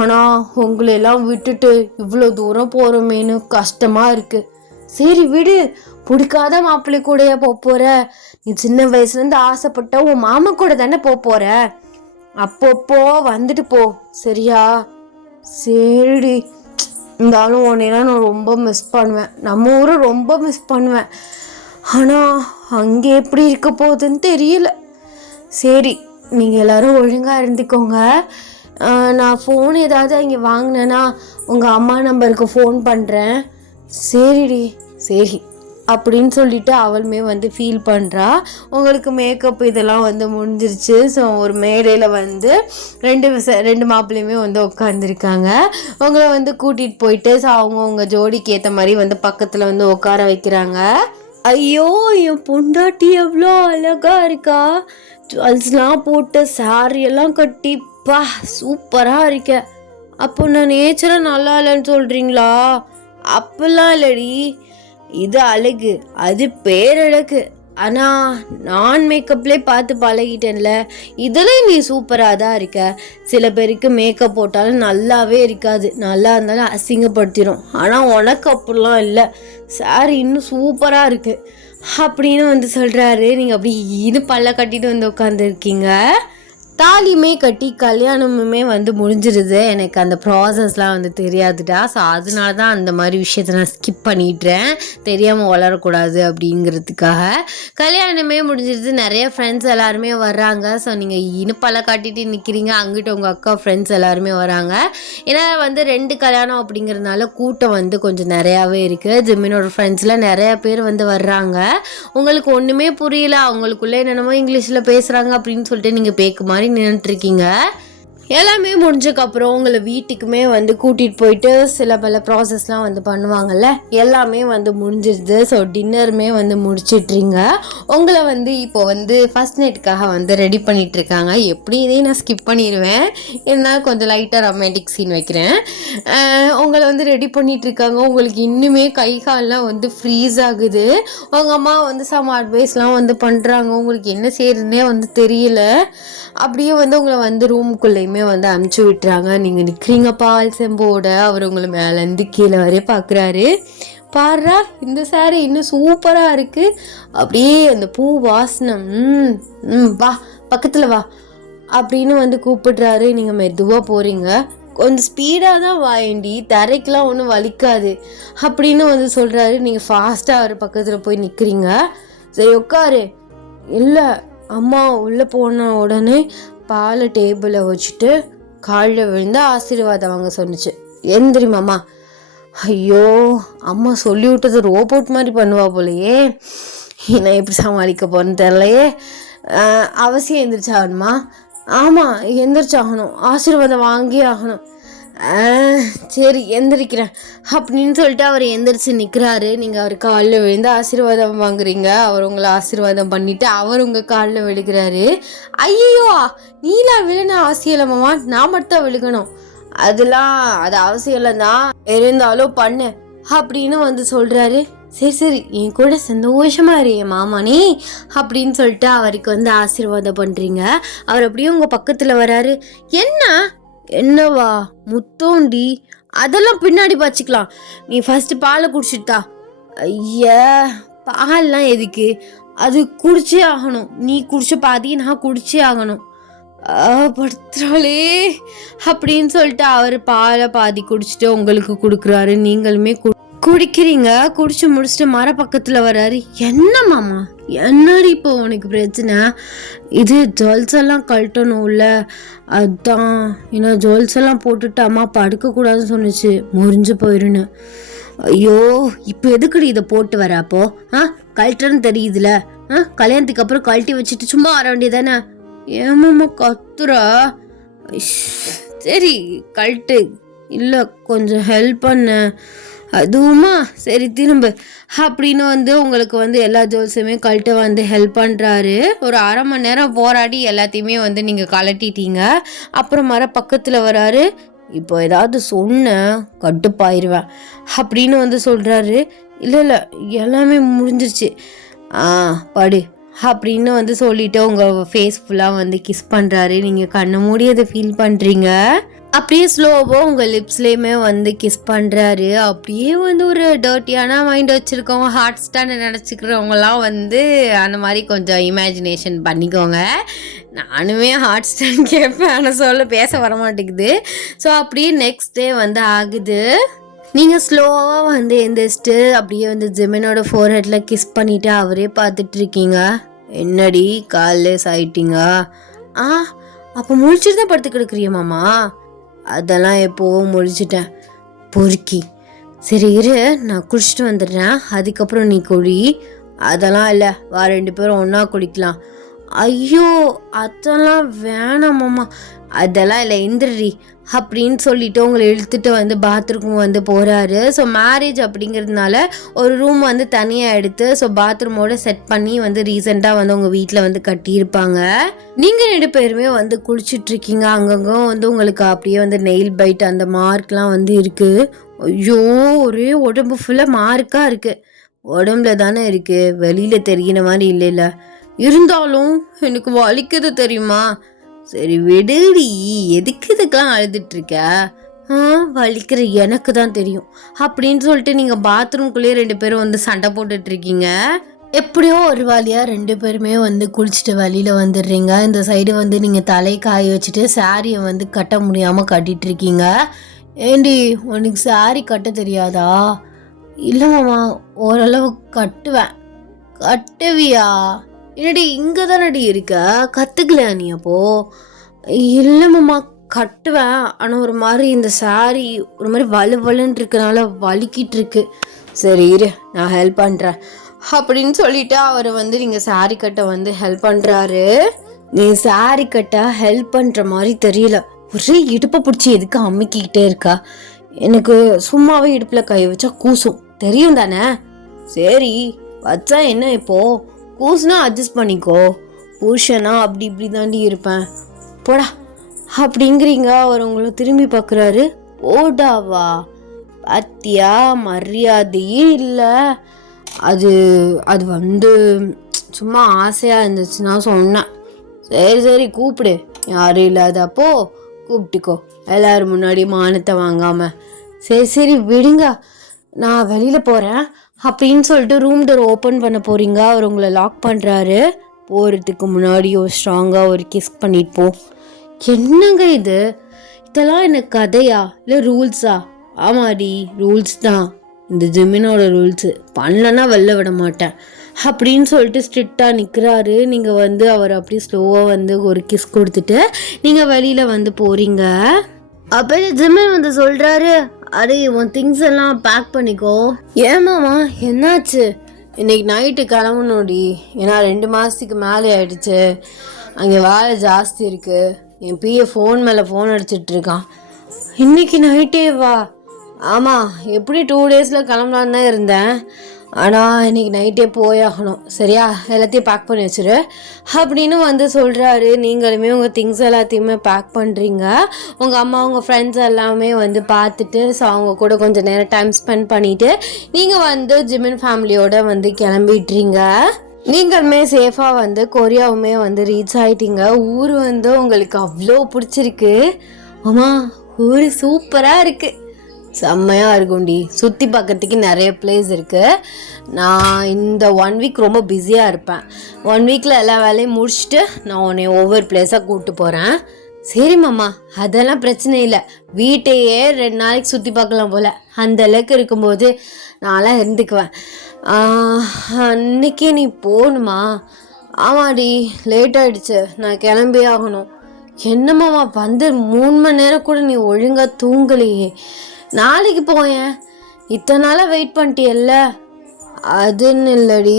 ஆனால் உங்களெல்லாம் விட்டுட்டு இவ்வளோ தூரம் போகிறோமேனு கஷ்டமாக இருக்குது. சரி விடு, பிடிக்காத மாப்பிள்ளை கூடயே போகிற? நீ சின்ன வயசுலேருந்து ஆசைப்பட்ட உன் மாமா கூட தானே போகிற. அப்பப்போ வந்துட்டு போ, சரியா? சரிடி. இருந்தாலும் உன்னையெல்லாம் நான் ரொம்ப மிஸ் பண்ணுவேன், நம்ம ஊரை ரொம்ப மிஸ் பண்ணுவேன். ஆனால் அங்கே எப்படி இருக்க போகுதுன்னு தெரியல. சரி, நீங்கள் எல்லோரும் ஒழுங்காக இருந்துக்கோங்க. நான் ஃபோன் ஏதாவது அங்கே வாங்கினேன்னா உங்கள் அம்மா நம்பருக்கு ஃபோன் பண்ணுறேன். சரிடி, சரி அப்படின்னு சொல்லிட்டு அவளுமே வந்து ஃபீல் பண்ணுறா. உங்களுக்கு மேக்கப் இதெல்லாம் வந்து முடிஞ்சிருச்சு. ஸோ ஒரு மேடையில் வந்து ரெண்டு மாப்பிள்ளையுமே வந்து உட்காந்துருக்காங்க. உங்களை வந்து கூட்டிகிட்டு போயிட்டு ஸோ அவங்க ஜோடிக்கு ஏற்ற மாதிரி வந்து பக்கத்தில் வந்து உட்கார வைக்கிறாங்க. ஐயோ, என் பொண்டாட்டி எவ்வளோ அழகாக இருக்கா, ஜுவல்ஸ்லாம் போட்டு சாரியெல்லாம் கட்டி, பா சூப்பராக இருக்க. அப்போ நான் நேச்சராக நல்லா இல்லைன்னு சொல்கிறீங்களா? அப்பெல்லாம் இல்லடி, இது அழகு, அது பேரழகு. ஆனால் நான் மேக்கப்லேயே பார்த்து பழகிட்டேன்ல, இதில் நீ சூப்பராக தான் இருக்க. சில பேருக்கு மேக்கப் போட்டாலும் நல்லாவே இருக்காது, நல்லா இருந்தாலும் அசிங்கப்படுத்திடும். ஆனால் உனக்கு அப்படிலாம் இல்லை, சாரி இன்னும் சூப்பராக இருக்குது அப்படின்னு வந்து சொல்கிறாரு. நீங்கள் அப்படி இன்னும் பல்ல கட்டிட்டு வந்து உட்காந்துருக்கீங்க. தாலியுமே கட்டி கல்யாணமுமே வந்து முடிஞ்சிருது. எனக்கு அந்த ப்ராசஸ்லாம் வந்து தெரியாதுடா. ஸோ அதனால தான் அந்த மாதிரி விஷயத்தை நான் ஸ்கிப் பண்ணிடுறேன், தெரியாமல் வளரக்கூடாது அப்படிங்கிறதுக்காக. கல்யாணமே முடிஞ்சிருது, நிறைய ஃப்ரெண்ட்ஸ் எல்லாருமே வர்றாங்க. ஸோ நீங்கள் இனிப்பெல்லாம் காட்டிட்டு நிற்கிறீங்க, அங்கிட்ட உங்கள் அக்கா ஃப்ரெண்ட்ஸ் எல்லாருமே வராங்க. ஏன்னா வந்து 2 கல்யாணம் அப்படிங்கிறதுனால கூட்டம் வந்து கொஞ்சம் நிறையாவே இருக்குது. ஜிம்மினோட ஃப்ரெண்ட்ஸ்லாம் நிறையா பேர் வந்து வர்றாங்க. உங்களுக்கு ஒன்றுமே புரியல, அவங்களுக்குள்ளே என்னென்னமோ இங்கிலீஷில் பேசுகிறாங்க அப்படின்னு சொல்லிட்டு நீங்கள் பேக்கு மாதிரி நின்றுட்டுருக்கீங்க. எல்லாமே முடிஞ்சக்கப்புறம் உங்களை வீட்டுக்குமே வந்து கூட்டிகிட்டு போயிட்டு சில பல ப்ராசஸ்லாம் வந்து பண்ணுவாங்கள்ல, எல்லாமே வந்து முடிஞ்சிருது. ஸோ டின்னருமே வந்து முடிச்சிட்றீங்க. உங்களை வந்து இப்போ வந்து ஃபஸ்ட் நைட்டுக்காக வந்து ரெடி பண்ணிகிட்ருக்காங்க. எப்படி இதையும் நான் ஸ்கிப் பண்ணிடுவேன், ஏன்னா கொஞ்சம் லைட்டாக ரொமான்டிக் சீன் வைக்கிறேன். உங்களை வந்து ரெடி பண்ணிகிட்ருக்காங்க. உங்களுக்கு இன்னுமே கை கால்லாம் வந்து ஃப்ரீஸ் ஆகுது. உங்கள் அம்மா வந்து சம் அட்வைஸ்லாம் வந்து பண்ணுறாங்க, உங்களுக்கு என்ன செய்யறதுனே வந்து தெரியல. அப்படியே வந்து உங்களை வந்து ரூமுக்குள்ளேயுமே வந்து அமுச்சு விட்டுறாங்க. நீங்கள் நிற்கிறீங்க பால் செம்போட, அவர் உங்களை மேலேருந்து கீழே வரைய பார்க்குறாரு. பாடுறா, இந்த சாரி இன்னும் சூப்பராக இருக்குது, அப்படியே அந்த பூ வாசனம், வா பக்கத்தில் வா அப்படின்னு வந்து கூப்பிடுறாரு. நீங்கள் மெதுவாக போகிறீங்க, கொஞ்சம் ஸ்பீடாக தான் வாயண்டி, தரைக்கெலாம் ஒன்றும் வலிக்காது அப்படின்னு வந்து சொல்கிறாரு. நீங்கள் ஃபாஸ்ட்டாக அவர் பக்கத்தில் போய் நிற்கிறீங்க. சரி உட்காரு. இல்லை அம்மா உள்ளே போன உடனே பாலை டேபிளை வச்சுட்டு காலில் விழுந்து ஆசீர்வாதம் வாங்க சொன்னிச்சு. எந்திரி மாமா. ஐயோ, அம்மா சொல்லி விட்டது ரோபோட் மாதிரி பண்ணுவா போலையே, நான் எப்படி சமாளிக்க போகிறேன்னு தெரிலையே. அவசியம் எந்திரிச்சாகணுமா? ஆமாம் எந்திரிச்சாகணும், ஆசீர்வாதம் வாங்கி ஆகணும். சரி எந்திரிக்கிறேன் அப்படின்னு சொல்லிட்டு அவர் எந்திரிச்சு நிற்கிறாரு. நீங்கள் அவர் காலில் விழுந்து ஆசீர்வாதம் வாங்குறீங்க. அவர் உங்களை ஆசீர்வாதம் பண்ணிவிட்டு அவர் உங்கள் காலில் விழுகிறாரு. ஐயோ, நீலாம் விழுன அவசியம் இல்லைம்மா, நான் மட்டும் விழுகணும், அது அவசியம் இல்லைதான், இருந்தாலும் பண்ணு அப்படின்னு வந்து சொல்கிறாரு. சரி சரி, என் கூட சந்தோஷமா இரு மாமானே அப்படின்னு சொல்லிட்டு அவருக்கு வந்து ஆசீர்வாதம் பண்ணுறீங்க. அவர் அப்படியே உங்கள் பக்கத்தில் வராரு. என்னவா முத்தோண்டி, அதெல்லாம் பின்னாடி வச்சுக்கலாம், நீ ஃபஸ்ட்டு பாலை குடிச்சிட்டா. ஐயா, பால்லாம் எதுக்கு, அது குடிச்சே ஆகணும், நீ குடிச்ச பாதி நான் குடிச்சே ஆகணும். படுத்துறாளே அப்படின்னு சொல்லிட்டு அவர் பாலை பாதி குடிச்சிட்டு உங்களுக்கு கொடுக்குறாரு. நீங்களுமே குடிக்கிறீங்க. குடிச்சு முடிச்சுட்டு மர பக்கத்தில் வர்றாரு. என்ன மாமா, என்னடி இப்போ உனக்கு பிரச்சனை? இது ஜுவல்ஸ் எல்லாம் கழட்டணும்ல, அதுதான். ஏன்னா ஜுவல்ஸ் எல்லாம் போட்டுட்டு அம்மா படுக்கக்கூடாதுன்னு சொன்னிச்சு, முறிஞ்சு போயிடுன்னு. ஐயோ, இப்போ எதுக்குடி இதை போட்டு வர? அப்போ கழட்டுறன்னு தெரியுதுல, கல்யாணத்துக்கு அப்புறம் கழட்டி வச்சுட்டு சும்மா வர வேண்டியதானே? ஏமாம்மா கத்துறா? சரி கழட்டு. இல்லை கொஞ்சம் ஹெல்ப் பண்ண. அதுவுமா சரி திரும்ப அப்படின்னு வந்து உங்களுக்கு வந்து எல்லா ஜுவல்ஸுமே கழட்ட வந்து ஹெல்ப் பண்ணுறாரு. ஒரு 1/2 மணி நேரம் போராடி எல்லாத்தையுமே வந்து நீங்கள் கழட்டிட்டீங்க. அப்புறம் பக்கத்தில் வராரு. இப்போ ஏதாவது சொன்ன கட்டுப்பாயிருவேன் அப்படின்னு வந்து சொல்கிறாரு. இல்லை இல்லை எல்லாமே முடிஞ்சிருச்சு, படு அப்படின்னு வந்து சொல்லிட்டு உங்கள் ஃபேஸ் ஃபுல்லாக வந்து கிஸ் பண்ணுறாரு. நீங்கள் கண்ணை மூடி அதை ஃபீல் பண்ணுறீங்க. அப்படியே ஸ்லோவாக உங்கள் லிப்ஸ்லேயுமே வந்து கிஸ் பண்ணுறாரு. அப்படியே வந்து ஒரு டர்ட்டியான மைண்ட் வச்சுருக்கவங்க ஹார்ட் ஸ்டாண்ட் நினச்சிக்கிறவங்களாம் வந்து அந்த மாதிரி கொஞ்சம் இமேஜினேஷன் பண்ணிக்கோங்க. நானுமே ஹார்ட் ஸ்டாண்ட் கேட்பேன், ஆனால் சொல்ல பேச வர மாட்டேங்குது. ஸோ அப்படியே நெக்ஸ்ட் டே வந்து ஆகுது. நீங்கள் ஸ்லோவாக வந்து எந்திரிச்சிட்டு அப்படியே வந்து ஜிமினோட ஃபோர்ஹெட்டில் கிஸ் பண்ணிவிட்டு அவரே பார்த்துட்ருக்கீங்க. என்னடி காலைல சாயிட்டீங்க? அப்போ முழிச்சிட்டு தான் படுத்து கிடக்குறிய மாமா? அதெல்லாம் எப்போவும் முடிச்சிட்டேன் பொறுக்கி. சரி இரு, நான் குளிச்சுட்டு வந்துடுறேன், அதுக்கப்புறம் நீ குழி. அதெல்லாம் இல்லை, வா 2 பேரும் ஒன்றா குளிக்கலாம். ஐயோ அதெல்லாம் வேணாமாம்மா. அதெல்லாம் இல்லை எந்திரி அப்படின்னு சொல்லிட்டு உங்களை இழுத்துட்டு வந்து பாத்ரூம் வந்து போகிறாரு. ஸோ மேரேஜ் அப்படிங்கிறதுனால ஒரு ரூம் வந்து தனியாக எடுத்து ஸோ பாத்ரூமோட செட் பண்ணி வந்து ரீசெண்டாக வந்து உங்கள் வீட்டில் வந்து கட்டியிருப்பாங்க. நீங்கள் 2 பேருமே வந்து குளிச்சுட்ருக்கீங்க. அங்கங்கே வந்து உங்களுக்கு அப்படியே வந்து நெயில் பைட் அந்த மார்க்லாம் வந்து இருக்குது. ஐயோ ஒரே உடம்பு ஃபுல்லாக மார்க்காக இருக்குது. உடம்புல தானே இருக்குது, வெளியில் தெரிகிற மாதிரி இல்லைல்ல. இருந்தாலும் எனக்கு வலிக்குது தெரியுமா? சரி விடுடி, எதுக்கு இதுக்கெல்லாம் அழுதுட்ருக்க? வலிக்கிற எனக்கு தான் தெரியும் அப்படின்னு சொல்லிட்டு நீங்கள் பாத்ரூம்குள்ளேயே 2 பேரும் வந்து சண்டை போட்டுட்ருக்கீங்க. எப்படியோ ஒரு வழியாக 2 பேருமே வந்து குளிச்சுட்டு வெளியில் வந்துடுறீங்க. இந்த சைடு வந்து நீங்கள் தலை காய வச்சுட்டு சாரியை வந்து கட்ட முடியாமல் கட்டிகிட்ருக்கீங்க. ஏண்டி உனக்கு சாரி கட்ட தெரியாதா? இல்லை மாமா, ஓரளவு கட்டுவேன். கட்டுவியா? என்னடி இங்கே தானடி இருக்க, கற்றுக்கலையா நீ? அப்போ இல்லை மாமா கட்டுவேன், ஆனால் ஒரு மாதிரி இந்த சாரி ஒரு மாதிரி வலுவலுன்னு இருக்கனால வலிக்கிட்டு இருக்கு. சரி இரு, நான் ஹெல்ப் பண்ணுறேன் அப்படின்னு சொல்லிட்டு அவர் வந்து நீங்கள் சாரி கட்ட வந்து ஹெல்ப் பண்ணுறாரு. நீ சாரி கட்ட ஹெல்ப் பண்ணுற மாதிரி தெரியல, ஒரே இடுப்பை பிடிச்சி எதுக்கு அமுக்கிக்கிட்டே இருக்கா? எனக்கு சும்மாவே இடுப்பில் கை வச்சா கூசும், தெரியும் தானே? சரி வச்சா என்ன இப்போ, கூசுனா அட்ஜஸ்ட் பண்ணிக்கோ, புருஷனா அப்படி இப்படி தாண்டி இருப்பேன், போடா அப்படிங்கிறீங்க. அவர் உங்களை திரும்பி பார்க்குறாரு. ஓடாவா? பாத்தியா, மரியாதையே இல்லை. அது அது வந்து சும்மா ஆசையாக இருந்துச்சுன்னா சொன்னேன். சரி சரி கூப்பிடு, யாரும் இல்லாதப்போ கூப்பிட்டுக்கோ, எல்லோரும் முன்னாடி மானத்தை வாங்காமல். சரி சரி விடுங்க, நான் வெளியில் போகிறேன் அப்படின்னு சொல்லிட்டு ரூம் டோர் ஓப்பன் பண்ண போகிறீங்க. அவர் உங்களை லாக் பண்ணுறாரு. போகிறதுக்கு முன்னாடி ஒரு ஸ்ட்ராங்காக ஒரு கிஸ் பண்ணிட்டு போ. என்னங்க இது, இதெல்லாம் எனக்கு கதையா இல்லை ரூல்ஸா? ஆமாடி ரூல்ஸ் தான், இந்த ஜிமினோட ரூல்ஸு, பண்ணலன்னா வெளில விட மாட்டேன் அப்படின்னு சொல்லிட்டு ஸ்ட்ரிக்டாக நிற்கிறாரு. நீங்கள் வந்து அவர் அப்படியே ஸ்லோவாக வந்து ஒரு கிஸ் கொடுத்துட்டு நீங்கள் வெளியில் வந்து போகிறீங்க. அப்போ ஜிமின் வந்து சொல்கிறாரு, அடே உன் திங்ஸ் எல்லாம் பேக் பண்ணிக்கோ. ஏமாமா என்னாச்சு? இன்னைக்கு நைட்டு கிளம்பணுடி, ஏன்னா 2 மாதத்துக்கு மேலே ஆயிடுச்சு, அங்கே வேலை ஜாஸ்தி இருக்குது. என் பிஏ ஃபோன் மேலே ஃபோன் அடிச்சிட்ருக்கான். இன்னைக்கு நைட்டே வா? ஆமாம், எப்படி 2 டேஸில் கிளம்பலான்னு தான் இருந்தேன், ஆனால் இன்னைக்கு நைட்டே போயாகணும், சரியா? எல்லாத்தையும் பேக் பண்ணி வச்சுரு அப்படின்னு வந்து சொல்கிறாரு. நீங்களுமே உங்கள் திங்ஸ் எல்லாத்தையுமே பேக் பண்ணுறீங்க. உங்கள் அம்மா உங்கள் ஃப்ரெண்ட்ஸ் எல்லாமே வந்து பார்த்துட்டு ஸோ அவங்க கூட கொஞ்சம் நேரம் டைம் ஸ்பெண்ட் பண்ணிவிட்டு நீங்கள் வந்து ஜிமின் ஃபேமிலியோடு வந்து கிளம்பிட்டுறீங்க. நீங்களுமே சேஃபாக வந்து கொரியாவுமே வந்து ரீச் ஆகிட்டீங்க. ஊர் வந்து உங்களுக்கு அவ்வளோ பிடிச்சிருக்கு. ஆமாம், ஊர் சூப்பராக இருக்குது, செம்மையாக இருக்கும்டி, சுற்றி பார்க்கறதுக்கு நிறைய பிளேஸ் இருக்குது. நான் இந்த 1 வீக் ரொம்ப பிஸியாக இருப்பேன். 1 வீக்கில் எல்லா வேலையும் முடிச்சுட்டு நான் உன்னை ஒவ்வொரு பிளேஸாக கூப்பிட்டு போகிறேன். சரி மாமா, அதெல்லாம் பிரச்சனை இல்லை, வீட்டையே 2 நாளைக்கு சுற்றி பார்க்கலாம் போல், அந்த அளவுக்கு இருக்கும்போது நான்லாம் இருந்துக்குவேன். அன்னைக்கே நீ போகணுமா? ஆமாடி லேட் ஆகிடுச்சு, நான் கிளம்பி ஆகணும். என்னம்மாம்மா வந்து 3 மணி நேரம் கூட நீ ஒழுங்காக தூங்கலையே, நாளைக்கு போயேன், இத்தனை நாளாக வெயிட் பண்ணிட்டியல்ல? அதுன்னு இல்லடி.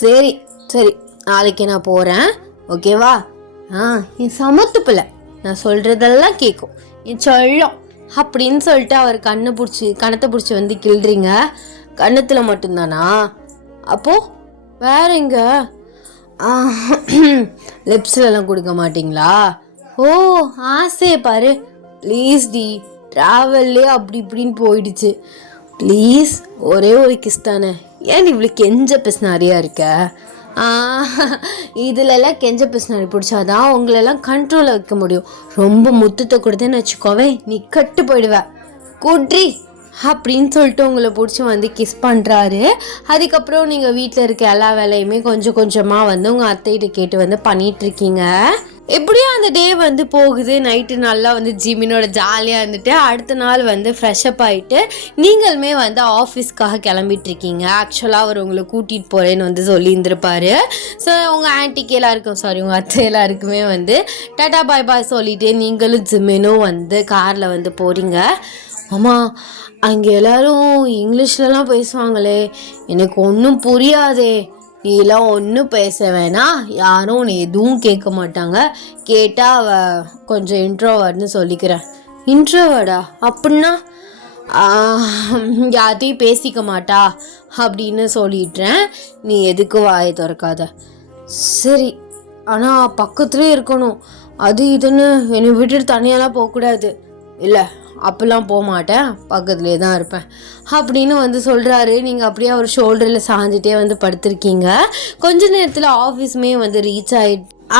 சரி சரி நாளைக்கு நான் போகிறேன், ஓகேவா? என் சமத்து பிள்ளை, நான் சொல்கிறதெல்லாம் கேட்கும், என் சொல்லும் அப்படின்னு சொல்லிட்டு அவர் கணத்தை பிடிச்சி வந்து கிள்றீங்க. கன்னத்தில் மட்டும்தானா? அப்போது வேற எங்க? லிப்ஸ்லலாம் கொடுக்க மாட்டிங்களா? ஓ ஆசையை பாரு. ப்ளீஸ் டி, ட்ராவல்லே அப்படி இப்படின்னு போயிடுச்சு. ப்ளீஸ் ஒரே ஒரு கிஸ் தானே. ஏன் இவ்வளோ கெஞ்ச பிஸ்னாரியாக இருக்க? இதுலலாம் கெஞ்ச பிஸ்னாரி பிடிச்சாதான் உங்களெல்லாம் கண்ட்ரோலில் வைக்க முடியும். ரொம்ப முத்தத்தை கொடுத்தேன்னு வச்சுக்கோவே, நீ கட்டு போயிடுவ. குட்ரி அப்படின்னு சொல்லிட்டு உங்களை பிடிச்சி வந்து கிஸ் பண்ணுறாரு. அதுக்கப்புறம் நீங்கள் வீட்டில் இருக்க எல்லா வேலையுமே கொஞ்சம் கொஞ்சமாக வந்து உங்கள் அத்தைகிட்ட கேட்டு வந்து பண்ணிகிட்ருக்கீங்க. எப்படியும் அந்த டே வந்து போகுது. நைட்டு நல்லா வந்து ஜிமினோட ஜாலியாக இருந்துட்டு அடுத்த நாள் வந்து ஃப்ரெஷ்அப் ஆகிட்டு நீங்களுமே வந்து ஆஃபீஸ்க்காக கிளம்பிட்டுருக்கீங்க. ஆக்சுவலாக அவர் உங்களை கூட்டிகிட்டு போகிறேன்னு வந்து சொல்லியிருந்திருப்பாரு. ஸோ உங்கள் ஆன்ட்டிக்கு எல்லாருக்கும் உங்கள் அத்தை எல்லாருக்குமே வந்து டாட்டா பாய் பாய் சொல்லிவிட்டு நீங்களும் ஜிமினும் வந்து காரில் வந்து போகிறீங்க. அம்மா அங்கே எல்லோரும் இங்கிலீஷ்லலாம் பேசுவாங்களே, எனக்கு ஒன்றும் புரியாதே. நீலாம் ஒன்றும் பேச வேணாம், யாரும் உன்னை எதுவும் கேட்க மாட்டாங்க. கேட்டால் அவள் கொஞ்சம் இன்ட்ரோவர்ட்னு சொல்லிக்கிறேன். இன்ட்ரோவர்டா? அப்படின்னா யார்ட்டையும் பேசிக்க மாட்டா அப்படின்னு சொல்லிடுறேன். நீ எதுக்கு வாயை திறக்காத. சரி, ஆனால் பக்கத்துலேயே இருக்கணும். அது இதுன்னு என்னை விட்டுட்டு தனியாலாம் போகக்கூடாது. இல்லை அப்பெல்லாம் போக மாட்டேன், பக்கத்துலேயே தான் இருப்பேன் அப்படின்னு வந்து சொல்கிறாரு. நீங்கள் அப்படியே அவர் ஷோல்டரில் சாஞ்சிட்டே வந்து படுத்திருக்கீங்க. கொஞ்ச நேரத்தில் ஆஃபீஸுமே வந்து ரீச்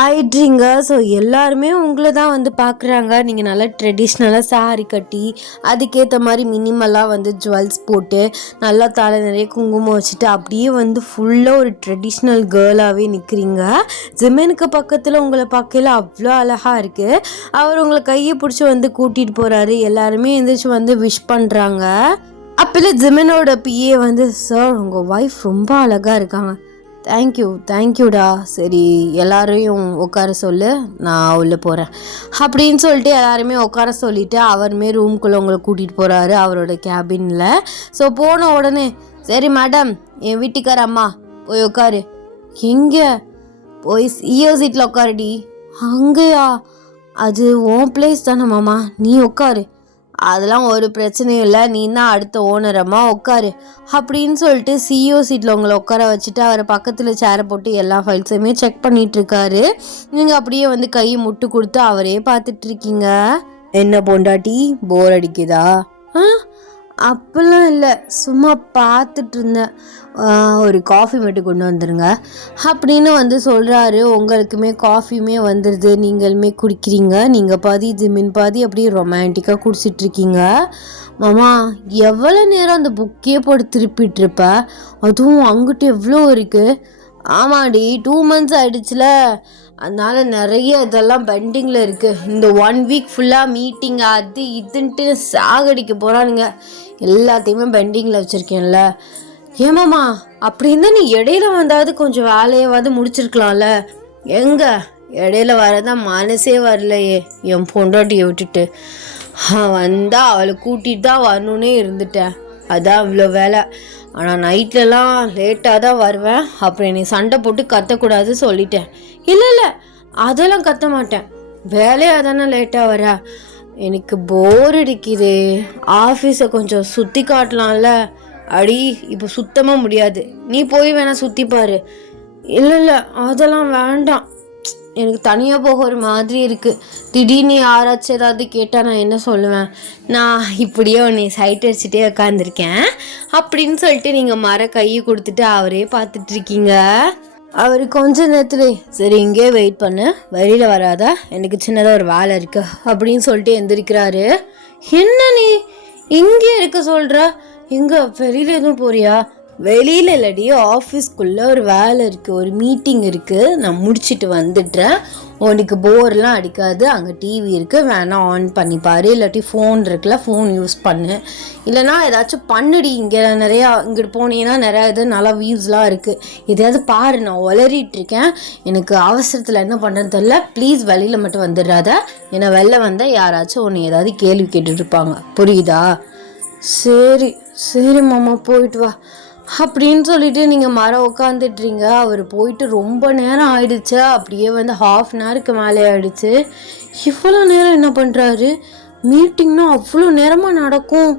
ஆயிடுறீங்க. ஸோ எல்லாருமே உங்களை தான் வந்து பார்க்குறாங்க. நீங்கள் நல்லா ட்ரெடிஷ்னலாக சாரி கட்டி அதுக்கேற்ற மாதிரி மினிமலாக வந்து ஜுவல்ஸ் போட்டு நல்லா தலை நிறைய குங்குமம் வச்சுட்டு அப்படியே வந்து ஃபுல்லாக ஒரு ட்ரெடிஷ்னல் கேர்ளாகவே நிற்கிறீங்க. ஜிமெனுக்கு பக்கத்தில் உங்களை பார்க்கல அவ்வளோ அழகாக இருக்குது. அவர் உங்களை கையை பிடிச்சி வந்து கூட்டிகிட்டு போகிறாரு. எல்லாருமே எந்திரிச்சு வந்து விஷ் பண்ணுறாங்க. அப்போல ஜிமெனோட பிஏ வந்து, சார் உங்கள் ஒய்ஃப் ரொம்ப அழகாக இருக்காங்க. தேங்க்யூடா. சரி எல்லாரையும் உட்கார சொல்லு, நான் உள்ளே போகிறேன் அப்படின்னு சொல்லிட்டு எல்லாருமே உட்கார சொல்லிவிட்டு அவருமே ரூம்குள்ளே உங்களை கூட்டிகிட்டு போகிறாரு அவரோட கேபினில். ஸோ போன உடனே, சரி மேடம் என் வீட்டுக்கார அம்மா போய் உட்காரு. எங்கே? போய் சிஓ சீட்டில் உட்காருடி. அங்கேயா? அது உன் பிளேஸ் தானே மாமா, நீ உட்காரு. அதெல்லாம் ஒரு பிரச்சனையும் இல்லை, நீ தான் அடுத்த ஓனரம்மா உட்காரு அப்படின்னு சொல்லிட்டு சிஇஓ சீட்டில் உங்களை உட்கார வச்சுட்டு அவரை பக்கத்தில் சேரை போட்டு எல்லா ஃபைல்ஸையுமே செக் பண்ணிகிட்ருக்காரு. நீங்கள் அப்படியே வந்து கை முட்டு கொடுத்து அவரே பார்த்துட்ருக்கீங்க. என்ன பொண்டாட்டி போர் அடிக்குதா? அப்பெல்லாம் இல்லை, சும்மா பார்த்துட்டு இருந்தேன். ஒரு காஃபி மட்டும் கொண்டு வந்துடுங்க அப்படின்னு வந்து சொல்கிறாரு. உங்களுக்குமே காஃபியுமே வந்துடுது, நீங்களுமே குடிக்கிறீங்க. நீங்கள் பாதி ஜிமின் பாதி அப்படியே ரொமான்டிக்காக குடிச்சிட்ருக்கீங்க. மாமா எவ்வளோ நேரம் அந்த புக்கே போட்டு திருப்பிட்டுருப்ப, அதுவும் அங்கிட்டு எவ்வளோ இருக்குது? ஆமாடி 2 months ஆகிடுச்சுல, அதனால் நிறைய இதெல்லாம் பெண்டிங்கில் இருக்குது. இந்த 1 week ஃபுல்லாக மீட்டிங் அது இதுன்ட்டு சாகடிக்க போகிறானுங்க. எல்லாத்தையுமே பெண்டிங்கில் வச்சுருக்கேன்ல. ஏமாம்மா அப்படி இருந்தால் நீ இடையில வந்தாவது கொஞ்சம் வேலையாவது முடிச்சிருக்கலாம்ல. எங்கே இடையில வரதான் மனசே வரலையே என் பொண்டாட்டியை விட்டுட்டு. வந்தால் அவளை கூட்டிகிட்டு தான் வரணுன்னே இருந்துட்டேன், அதான் இவ்வளோ வேலை. ஆனால் நைட்லலாம் லேட்டாக தான் வருவேன். அப்புறம் நீ சண்டை போட்டு கத்தக்கூடாது சொல்லிட்டேன். இல்லை அதெல்லாம் கத்த மாட்டேன், வேலையாக தானே லேட்டாக வர. எனக்கு போர் அடிக்குது, ஆஃபீஸை கொஞ்சம் சுற்றி காட்டலாம்ல. அடி இப்போ சுத்தமாக முடியாது, நீ போய் வேணா சுற்றி பாரு. இல்லை அதெல்லாம் வேண்டாம், எனக்கு தனியாக போக ஒரு மாதிரி இருக்குது. திடீர்னு யாராச்சும் ஏதாவது கேட்டால் நான் என்ன சொல்லுவேன்? நான் இப்படியே உன்னை சைட் அடிச்சுட்டே உட்காந்துருக்கேன் அப்படின்னு சொல்லிட்டு நீங்கள் மர கையை கொடுத்துட்டு அவரே பார்த்துட்ருக்கீங்க. அவர் கொஞ்ச நேரத்துல, சரி இங்கே வெயிட் பண்ணு, வெளியில் வராதா, எனக்கு சின்னதாக ஒரு வேலை இருக்கு அப்படின்னு சொல்லிட்டு எந்திரிக்கிறாரு. என்ன நீ இங்கே இருக்க சொல்கிற? எங்கே வெளியில் எதுவும் போறியா? வெளியில் இல்லடி, ஆஃபீஸ்க்குள்ளே ஒரு வேலை இருக்குது, ஒரு மீட்டிங் இருக்குது, நான் முடிச்சுட்டு வந்துடுறேன். உனக்கு போர்லாம் அடிக்காது, அங்கே டிவி இருக்குது, வேணா ஆன் பண்ணிப்பார். இல்லாட்டி ஃபோன் இருக்குல்ல, ஃபோன் யூஸ் பண்ணு. இல்லைனா ஏதாச்சும் பண்ணுடி, இங்கே நிறையா இங்கிட்டு போனீங்கன்னா நிறையா இது நல்லா வியூஸ்லாம் இருக்குது, எதையாவது பாரு. நான் உளறிட்டுருக்கேன், எனக்கு அவசரத்தில் என்ன பண்ணுறேன்னு தெரில, ப்ளீஸ் வெளியில் மட்டும் வந்துடாத. ஏன்னா வெளில வந்தால் யாராச்சும் உன்னை ஏதாவது கேள்வி கேட்டுட்ருப்பாங்க, புரியுதா? சரி மாமா போயிட்டு வா அப்படின்னு சொல்லிட்டு நீங்கள் மரம் உட்காந்துட்றீங்க. அவர் போயிட்டு ரொம்ப நேரம் ஆயிடுச்சு, அப்படியே வந்து 1/2 hour மேலே ஆயிடுச்சு. இவ்வளோ நேரம் என்ன பண்ணுறாரு? மீட்டிங்னா அவ்வளோ நேரமாக நடக்கும்.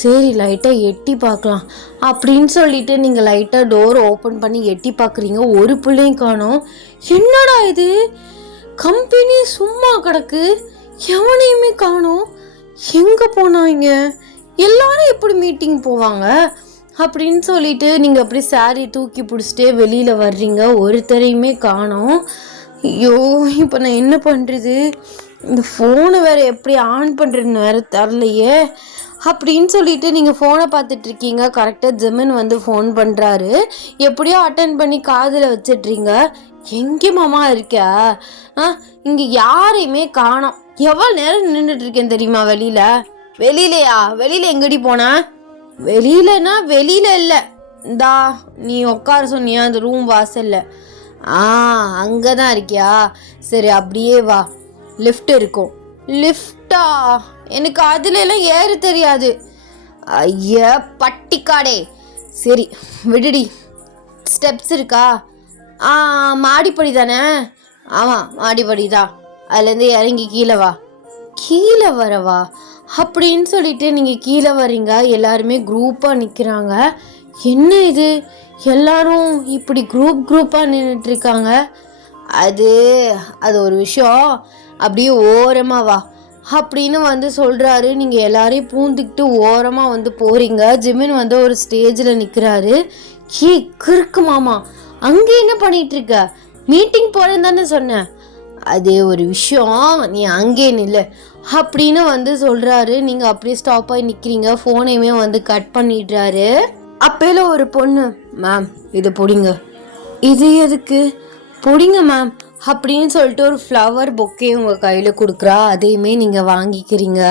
சரி லைட்டாக எட்டி பார்க்கலாம் அப்படின்னு சொல்லிட்டு நீங்கள் லைட்டாக டோர் ஓப்பன் பண்ணி எட்டி பார்க்குறீங்க. ஒரு பிள்ளையும் காணோம். என்னடா இது, கம்பெனி சும்மா கிடக்கு, எவனையுமே காணோம், எங்கே போனாங்க, எல்லாரும் எப்படி மீட்டிங் போவாங்க அப்படின்னு சொல்லிட்டு நீங்கள் அப்படி சாரி தூக்கி பிடிச்சிட்டே வெளியில் வர்றீங்க. ஒருத்தரையுமே காணோம். ஐயோ, இப்போ நான் என்ன பண்ணுறது, இந்த ஃபோனை வேறு எப்படி ஆன் பண்ணுறதுன்னு வேறு தரலையே அப்படின்னு சொல்லிட்டு நீங்கள் ஃபோனை பார்த்துட்ருக்கீங்க. கரெக்டாக ஜிமின் வந்து ஃபோன் பண்ணுறாரு. எப்படியோ அட்டன் பண்ணி காதில் வச்சிட்றீங்க. எங்கே மாமா இருக்கா? இங்கே யாரையுமே காணோம். எவ்வளோ நேரம் நின்றுட்டுருக்கேன் தெரியுமா வெளியில்? வெளியிலையா? வெளியில் எங்கடி போனா? வெளியிலனா வெளியில் இல்லை, இந்தா நீ உட்கார சொன்னியா அந்த ரூம் வாசல்ல. அங்கே தான் இருக்கியா? சரி அப்படியே வா, லிஃப்ட் இருக்கும். லிஃப்டா? எனக்கு அதுல எல்லாம் ஏற தெரியாது. ஐயா பட்டிக்காடே, சரி விடுடி. ஸ்டெப்ஸ் இருக்கா? மாடிப்படி தானே? ஆமாம் மாடிப்படி தான், அதுலேருந்து இறங்கி கீழே வா. கீழே வரவா அப்படின்னு சொல்லிட்டு நீங்கள் கீழே வரீங்க. எல்லாருமே குரூப்பாக நிற்கிறாங்க. என்ன இது, எல்லாரும் இப்படி குரூப்பாக நின்றுட்டுருக்காங்க. அது ஒரு விஷயம், அப்படியே ஓரமாக வா அப்படின்னு வந்து சொல்கிறாரு. நீங்கள் எல்லாரையும் பூந்துக்கிட்டு ஓரமாக வந்து போகிறீங்க. ஜிமின் வந்து ஒரு ஸ்டேஜில் நிற்கிறாரு. கிறுக்கு மாமா, அங்கே என்ன பண்ணிகிட்ருக்க? மீட்டிங் போகிறேன்னு தானே சொன்னேன். அது ஒரு விஷயம், நீ அங்கே நில்ல அப்படின்னு வந்து சொல்கிறாரு. நீங்கள் அப்படியே ஸ்டாப் ஆகி நிற்கிறீங்க. ஃபோனையுமே வந்து கட் பண்ணிடுறாரு. அப்பையில ஒரு பொண்ணு, மேம் இது பிடிங்க. இது எதுக்கு? பிடிங்க மேம் அப்படின்னு சொல்லிட்டு ஒரு ஃப்ளவர் பொக்கே உங்கள் கையில் கொடுக்குறா. அதையுமே நீங்கள் வாங்கிக்கிறீங்க.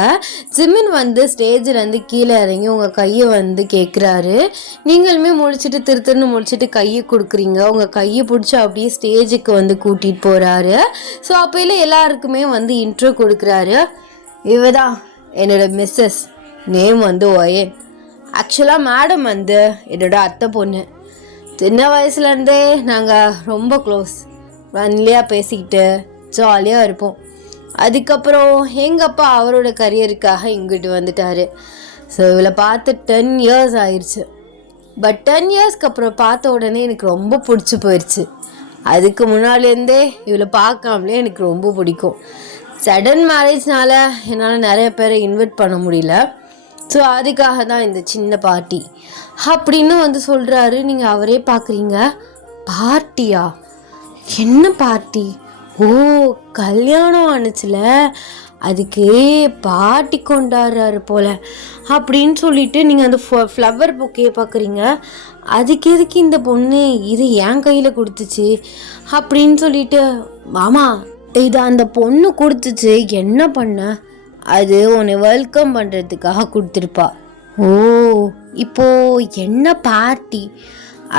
ஜிமின் வந்து ஸ்டேஜிலேருந்து கீழே இறங்கி உங்கள் கையை வந்து கேட்குறாரு. நீங்களுமே முடிச்சுட்டு திருன்னு முடிச்சுட்டு கையை கொடுக்குறீங்க. உங்கள் கையை பிடிச்சி அப்படியே ஸ்டேஜுக்கு வந்து கூட்டிகிட்டு போகிறாரு. ஸோ அப்போல எல்லாருக்குமே வந்து இன்ட்ரோ கொடுக்குறாரு. இவதான் என்னோட மிஸ்ஸஸ், நேம் வந்து ஒயன். ஆக்சுவலாக மேடம் வந்து என்னோட அத்தை பொண்ணு. சின்ன வயசுலேருந்தே நாங்கள் ரொம்ப க்ளோஸ், ஃப்ரெண்ட்லியாக பேசிக்கிட்டு ஜாலியாக இருப்போம். அதுக்கப்புறம் எங்கள் அப்பா அவரோட கரியருக்காக இங்கிட்டு வந்துட்டார். ஸோ இவளை பார்த்து 10 இயர்ஸ் ஆயிடுச்சு. பட் 10 இயர்ஸ்க்கு அப்புறம் பார்த்த உடனே எனக்கு ரொம்ப பிடிச்சி போயிடுச்சு. அதுக்கு முன்னாலேருந்தே இவளை பார்க்காமலே எனக்கு ரொம்ப பிடிக்கும். சடன் மேரேஜ்னால என்னால் நிறைய பேரை இன்வைட் பண்ண முடியல. ஸோ அதுக்காக தான் இந்த சின்ன பார்ட்டி அப்படின்னு வந்து சொல்கிறாரு. நீங்கள் அவரே பார்க்குறீங்க. பார்ட்டியா? என்ன பார்ட்டி? ஓ, கல்யாணம் ஆணுச்சுல, அதுக்கு பார்ட்டி கொண்டாடுறாரு போல் அப்படின்னு சொல்லிட்டு நீங்கள் அந்த ஃப்ளவர் பொக்கையை பார்க்குறீங்க. அதுக்கு எதுக்கு இந்த பொண்ணு இது என் கையில் கொடுத்துச்சு அப்படின்னு சொல்லிட்டு, மாமா இது அந்த பொண்ணு கொடுத்துச்சு, என்ன பண்ண? அது உன்னை வெல்கம் பண்ணுறதுக்காக கொடுத்துருப்பா. ஓ, இப்போது என்ன பார்ட்டி?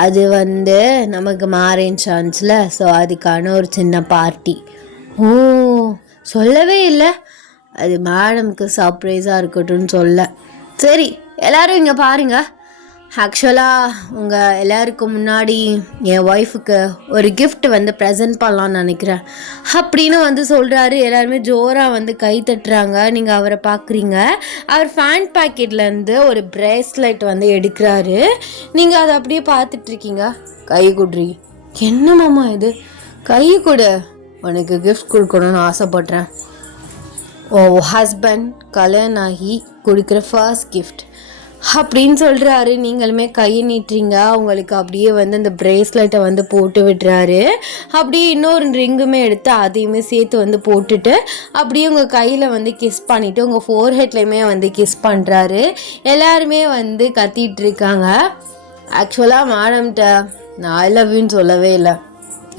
அது வந்து நமக்கு மேரேஜ் சான்ஸில், ஸோ அதுக்கான ஒரு சின்ன பார்ட்டி. ஓ, சொல்லவே இல்லை. அது மேடமுக்கு சர்ப்ரைஸாக இருக்கட்டும்னு சொல்ல. சரி எல்லோரும் இங்கே பாருங்கள். ஆக்சுவலாக உங்கள் எல்லாருக்கும் முன்னாடி என் ஒய்ஃபுக்கு ஒரு கிஃப்ட் வந்து ப்ரெசென்ட் பண்ணலான்னு நினைக்கிறேன் அப்படின்னு வந்து சொல்கிறாரு. எல்லாருமே ஜோராக வந்து கை தட்டுறாங்க. நீங்கள் அவரை பார்க்குறீங்க. அவர் ஃபேன் பேக்கெட்லேருந்து ஒரு ப்ரேஸ்லெட் வந்து எடுக்கிறாரு. நீங்கள் அதை அப்படியே பார்த்துட்ருக்கீங்க. கை கொடுறீ. என்ன மாமா இது? கை கொடு, உனக்கு கிஃப்ட் கொடுக்கணும்னு ஆசைப்பட்றேன். ஓ ஹஸ்பண்ட் கல்யாணம் ஆகி கொடுக்குற ஃபர்ஸ்ட் கிஃப்ட் அப்படின்னு சொல்கிறாரு. நீங்களுமே கையை நீட்டுறீங்க. அவங்களுக்கு அப்படியே வந்து அந்த ப்ரேஸ்லெட்டை வந்து போட்டு விடுறாரு. அப்படியே இன்னொரு ரிங்குமே எடுத்து அதையுமே சேர்த்து வந்து போட்டுட்டு அப்படியே உங்கள் கையில் வந்து கிஸ் பண்ணிவிட்டு உங்கள் ஃபோர்ஹெட்லேயுமே வந்து கிஸ் பண்ணுறாரு. எல்லாருமே வந்து கத்திட்டு இருக்காங்க. ஆக்சுவலாக மேடம்கிட்ட நான் ஐ லவ் யூன்னு சொல்லவே இல்லை,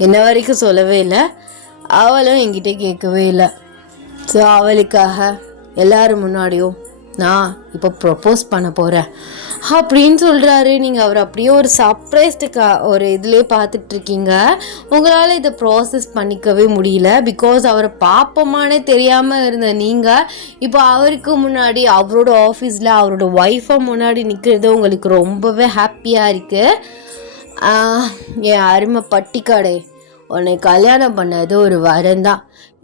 இன்ன வரைக்கும் சொல்லவே இல்லை. அவளும் என்கிட்ட கேட்கவே இல்லை. ஸோ அவளுக்காக எல்லோரும் முன்னாடியும் நான் இப்போ ப்ரொப்போஸ் பண்ண போகிறேன் அப்படின்னு சொல்கிறாரு. நீங்கள் அவர் அப்படியே ஒரு சர்ப்ரைஸ்டுக்கு ஒரு இதிலே பார்த்துட்ருக்கீங்க. உங்களால் இதை ப்ராசஸ் பண்ணிக்கவே முடியல. பிகாஸ் அவரை பார்ப்போமானே தெரியாமல் இருந்த நீங்கள் இப்போ அவருக்கு முன்னாடி அவரோட ஆஃபீஸில் அவரோட ஒய்ஃபை முன்னாடி நிற்கிறது உங்களுக்கு ரொம்பவே ஹாப்பியாக இருக்குது. என் அருமை பட்டிக்காடே, உன்னை கல்யாணம் பண்ணது ஒரு வரந்தான்.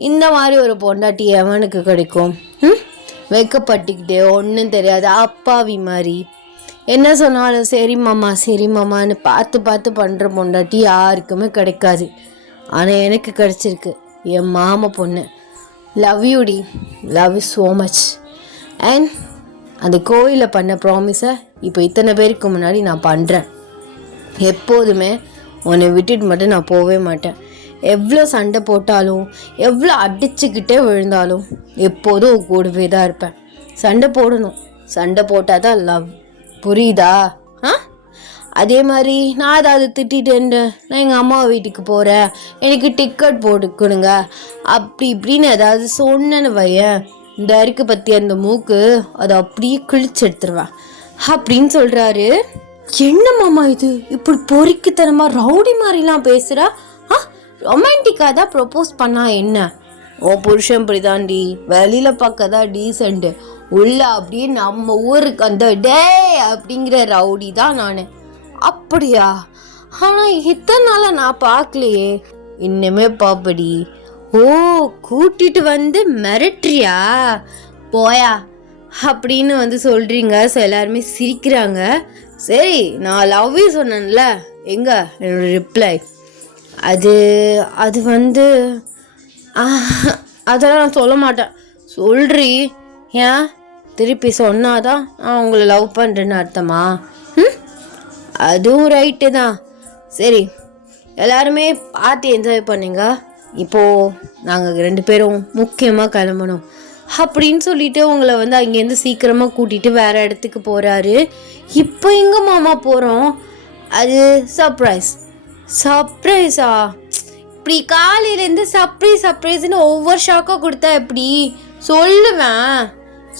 இந்த மாதிரி ஒரு பொண்டாட்டி எவனுக்கு கிடைக்கும்? வைக்கப்பட்டுக்கிட்டு ஒன்றும் தெரியாது அப்பாவி மாதிரி என்ன சொன்னாலும் சரி மாமான்னு பார்த்து பார்த்து பண்ணுற பொண்டாட்டி யாருக்குமே கிடைக்காது. ஆனால் எனக்கு கிடைச்சிருக்கு என் மாமா பொண்ணு. லவ் யூடி, love you so much. And அந்த கோயிலில் பண்ண ப்ராமிஸை இப்போ இத்தனை பேருக்கு முன்னாடி நான் பண்ணுறேன். எப்போதுமே உன்னை விட்டுட்டு மட்டும் நான் போகவே மாட்டேன். எவ்வளோ சண்டை போட்டாலும் எவ்வளோ அடிச்சுக்கிட்டே விழுந்தாலும் எப்போதும் கூடவே தான் இருப்பேன். சண்டை போடணும், சண்டை போட்டால் தான் லவ், புரியுதா? அதே மாதிரி நான் ஏதாவது திட்டேன், நான் எங்கள் அம்மா வீட்டுக்கு போகிறேன், எனக்கு டிக்கெட் போட்டுக்கணுங்க அப்படி இப்படின்னு ஏதாவது சொன்னேன்னு வையன், இந்த அரிக்கு பற்றி அந்த மூக்கு அதை அப்படியே கிழிச்சு எடுத்துருவேன் அப்படின்னு சொல்கிறாரு. என்ன மாமா இது இப்படி பொறிக்குத்தனமாக ரவுடி மாதிரிலாம் பேசுகிறா? ரொமான்டிக்காக தான் ப்ரொப்போஸ் பண்ணா என்ன? ஓ புருஷன் இப்படி தாண்டி, வெளியில் பார்க்க தான் டீசெண்ட்டு, உள்ள அப்படியே நம்ம ஊருக்கு அந்த டே அப்படிங்கிற ரவுடி தான் நான். அப்படியா? ஆனால் இத்தனை நாளாக நான் பார்க்கலையே. இன்னுமே பாப்படி. ஓ கூட்டிட்டு வந்து மிரட்டுறியா? போயா அப்படின்னு வந்து சொல்கிறீங்க. ஸோ எல்லாருமே சிரிக்கிறாங்க. சரி, நான் லவ் யூ சொன்னேன்ல, எங்க என்னோட ரிப்ளை? அது வந்து அதெல்லாம் நான் சொல்ல மாட்டேன். சொல்றி, ஏன் திருப்பி சொன்னாதான் நான் உங்களை லவ் பண்ணுறேன்னு அர்த்தமா? அதுவும் ரைட்டு தான். சரி, எல்லாருமே பார்த்து என்ஜாய் பண்ணுங்க. இப்போது நாங்கள் 2 பேரும் முக்கியமாக கிளம்பணும் அப்படின்னு சொல்லிட்டு உங்களை வந்து அங்கேருந்து சீக்கிரமாக கூட்டிகிட்டு வேறு இடத்துக்கு போகிறாரு. இப்போ எங்கே மாமா போகிறோம்? அது சர்ப்ரைஸா? இப்படி காலையிலேருந்து சர்ப்ரைஸ்ன்னு ஒவ்வொரு ஷாக்காக கொடுத்தா எப்படி சொல்லுவேன்?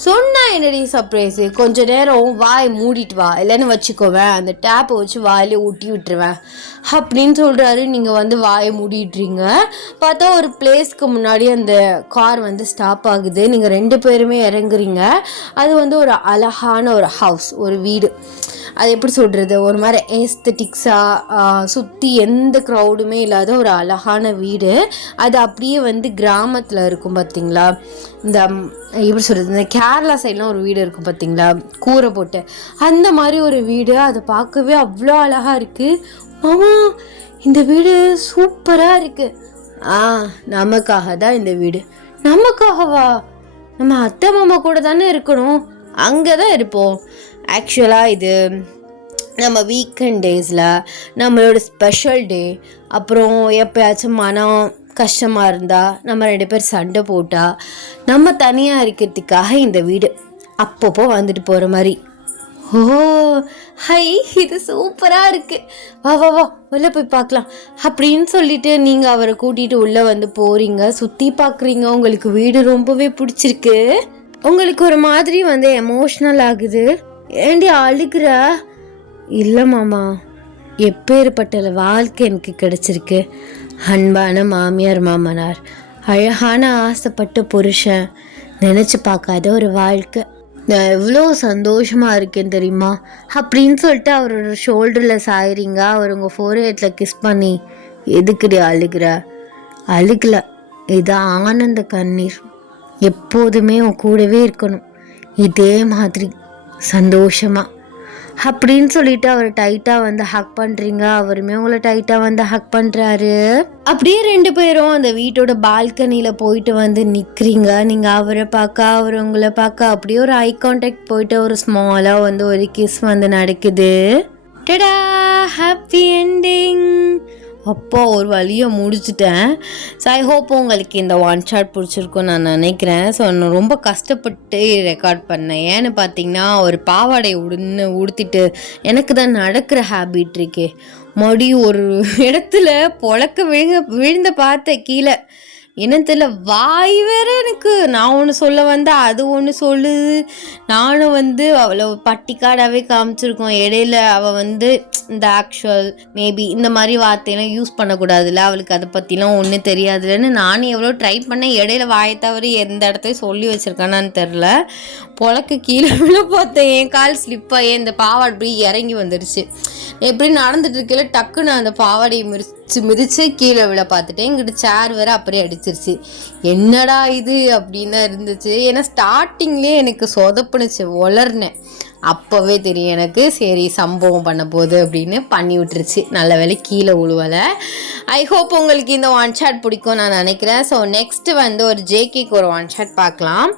சொன்னா என்னடி சர்ப்ரைஸு? கொஞ்ச நேரம் வாய் மூடிட்டு வா, இல்லைன்னு வச்சுக்கோவேன், அந்த டேப்பை வச்சு வாயிலே ஊட்டி விட்டுருவேன் அப்படின்னு சொல்கிறாரு. நீங்கள் வந்து வாயை மூடிட்டுறீங்க. பார்த்தா ஒரு பிளேஸ்க்கு முன்னாடி அந்த கார் வந்து ஸ்டாப் ஆகுது. நீங்கள் 2 பேருமே இறங்குறீங்க. அது வந்து ஒரு அழகான ஒரு ஹவுஸ், ஒரு வீடு. அது எப்படி சொல்கிறது, ஒரு மாதிரி ஏஸ்தட்டிக்ஸாக சுற்றி எந்த க்ரௌடுமே இல்லாத ஒரு அழகான வீடு. அது அப்படியே வந்து கிராமத்தில் இருக்கும் பார்த்தீங்களா? இந்த எப்படி சொல்கிறது, இந்த கேரளா சைட்லாம் ஒரு வீடு இருக்கும் பார்த்தீங்களா, கூரை போட்டு, அந்த மாதிரி ஒரு வீடு. அதை பார்க்கவே அவ்வளோ அழகாக இருக்குது. மாமா இந்த வீடு சூப்பராக இருக்குது. நமக்காக தான் இந்த வீடு. நமக்காகவா? நம்ம அத்தை மாமா கூட தானே இருக்கணும், அங்கே தான் இருப்போம். ஆக்சுவலாக இது நம்ம வீக்கெண்ட் டேஸில் நம்மளோட ஸ்பெஷல் டே. அப்புறம் எப்போயாச்சும் மனம் கஷ்டமாக இருந்தால், நம்ம 2 பேர் சண்டை போட்டால், நம்ம தனியாக இருக்கிறதுக்காக இந்த வீடு அப்பப்போ வந்துட்டு போகிற மாதிரி. ஓ ஹை, இது சூப்பராக இருக்குது, வா உள்ளே போய் பார்க்கலாம் அப்படின்னு சொல்லிட்டு நீங்கள் அவரை கூட்டிகிட்டு உள்ளே வந்து போகிறீங்க. சுற்றி பார்க்குறீங்க. உங்களுக்கு வீடு ரொம்பவே பிடிச்சிருக்கு. உங்களுக்கு ஒரு மாதிரி வந்து எமோஷ்னல் ஆகுது. ஏண்டி அழுகிற? இல்லை மாமா, எப்பேற்பட்ட வாழ்க்கை எனக்கு கிடைச்சிருக்கு. அன்பான மாமியார் மாமனார், அழகான ஆசைப்பட்ட புருஷன், நினச்சி பார்க்காத ஒரு வாழ்க்கை. நான் எவ்வளோ சந்தோஷமாக இருக்கேன் தெரியுமா அப்படின்னு சொல்லிட்டு அவரோட ஷோல்டரில் சாயிறீங்க. அவர் உங்கள் ஃபோர்ஹெட்டில் கிஸ் பண்ணி, எதுக்குடி அழுகிற? அழுகலை, இது ஆனந்த கண்ணீர். எப்போதுமே உன் கூடவே இருக்கணும், இதே மாதிரி சந்தோஷமாக அப்படின்னு சொல்லிட்டு அவர் டைட்டாக வந்து ஹக் பண்ணுறீங்க. அவருமே உங்களை டைட்டாக வந்து ஹக் பண்ணுறாரு. அப்படியே 2 பேரும் அந்த வீட்டோட பால்கனியில் போயிட்டு வந்து நிற்கிறீங்க. நீங்கள் அவரை பார்க்க, அவர் உங்களை பார்க்க, அப்படியே ஒரு ஐ கான்டாக்ட் போயிட்டு ஒரு ஸ்மாலாக வந்து ஒரு கிஸ் வந்து நடக்குது. டடா, ஹாப்பி என்டிங். அப்போ ஒரு வழியை முடிச்சுட்டேன். ஸோ ஐ ஹோப் உங்களுக்கு இந்த ஒன் ஷாட் பிடிச்சிருக்குன்னு நான் நினைக்கிறேன். ஸோ நான் ரொம்ப கஷ்டப்பட்டு ரெக்கார்ட் பண்ணேன். ஏன்னு பார்த்தீங்கன்னா, ஒரு பாவாடை உடுத்திட்டு எனக்கு தான் நடக்கிற ஹேபிட் இருக்கே. மறுபடி ஒரு இடத்துல விழுந்த பார்த்த கீழே என்னத்துல வாய் வேற எனக்கு. நான் ஒன்று சொல்ல வந்தால் அது ஒன்று சொல்லுது. நானும் வந்து அவளை பட்டிக்காடாகவே காமிச்சிருக்கோம். இடையில அவள் வந்து இந்த ஆக்சுவல் மேபி இந்த மாதிரி வார்த்தையெல்லாம் யூஸ் பண்ணக்கூடாதுல்ல, அவளுக்கு அதை பற்றிலாம் ஒன்றும் தெரியாதுல்லன்னு நானும் எவ்வளோ ட்ரை பண்ணேன். இடையில வாயை தவிர எந்த இடத்தையும் சொல்லி வச்சுருக்கானான்னு தெரில. பொழக்க கீழே விழ பார்த்தேன், என் கால் ஸ்லிப்பாகி இந்த பாவாடை இப்படி இறங்கி வந்துடுச்சு. எப்படி நடந்துட்டு இருக்கையில டக்குன்னு அந்த பாவாடையை மிதிச்சு கீழே விழ பார்த்துட்டேன். இங்கிட்ட சேர் வேற அப்படியே அடிச்சிருச்சு. என்னடா இது அப்படின்னு தான் இருந்துச்சு. ஏன்னா ஸ்டார்டிங்லேயே எனக்கு சொதப்புனுச்சு, வளர்னேன். அப்போவே தெரியும் எனக்கு, சரி சம்பவம் பண்ண போகுது அப்படின்னு பண்ணி விட்டுருச்சு. நல்ல வேலை கீழே உழுவலை. ஐ ஹோப் உங்களுக்கு இந்த ஒன் ஷாட் பிடிக்கும் நான் நினைக்கிறேன். ஸோ நெக்ஸ்ட்டு வந்து ஒரு ஜேகேக்கு ஒரு ஒன் ஷாட் பார்க்கலாம்.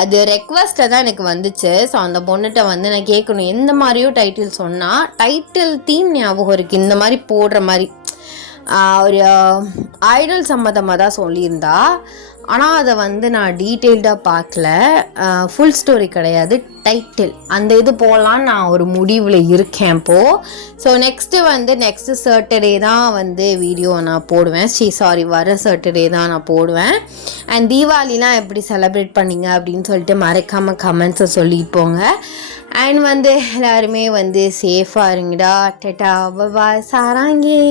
அது ரெக்வஸ்ட்டாக தான் எனக்கு வந்துச்சு. ஸோ அந்த பொண்ணுகிட்ட வந்து நான் கேட்கணும், எந்த மாதிரியோ டைட்டில் சொன்னால் டைட்டில் தீம் ஞாபகம் இருக்குது, இந்த மாதிரி போடுற மாதிரி ஒரு ஐடல் சம்மந்தமாக தான் சொல்லியிருந்தா. ஆனால் அதை வந்து நான் டீட்டெயில்டாக பார்க்கல. ஃபுல் ஸ்டோரி கிடையாது, டைட்டில் அந்த இது போடலான்னு நான் ஒரு முடிவில் இருக்கேன் இப்போது. ஸோ நெக்ஸ்ட்டு சாட்டர்டே தான் வந்து வீடியோ நான் போடுவேன். வர சாட்டர்டே தான் நான் போடுவேன். அண்ட் தீபாவளிலாம் எப்படி செலிப்ரேட் பண்ணிங்க அப்படின்னு சொல்லிட்டு மறக்காமல் கமெண்ட்ஸை சொல்லிட்டு போங்க. அண்ட் வந்து எல்லாருமே வந்து சேஃபாக இருங்கடா. Tata bye சாராங்கே.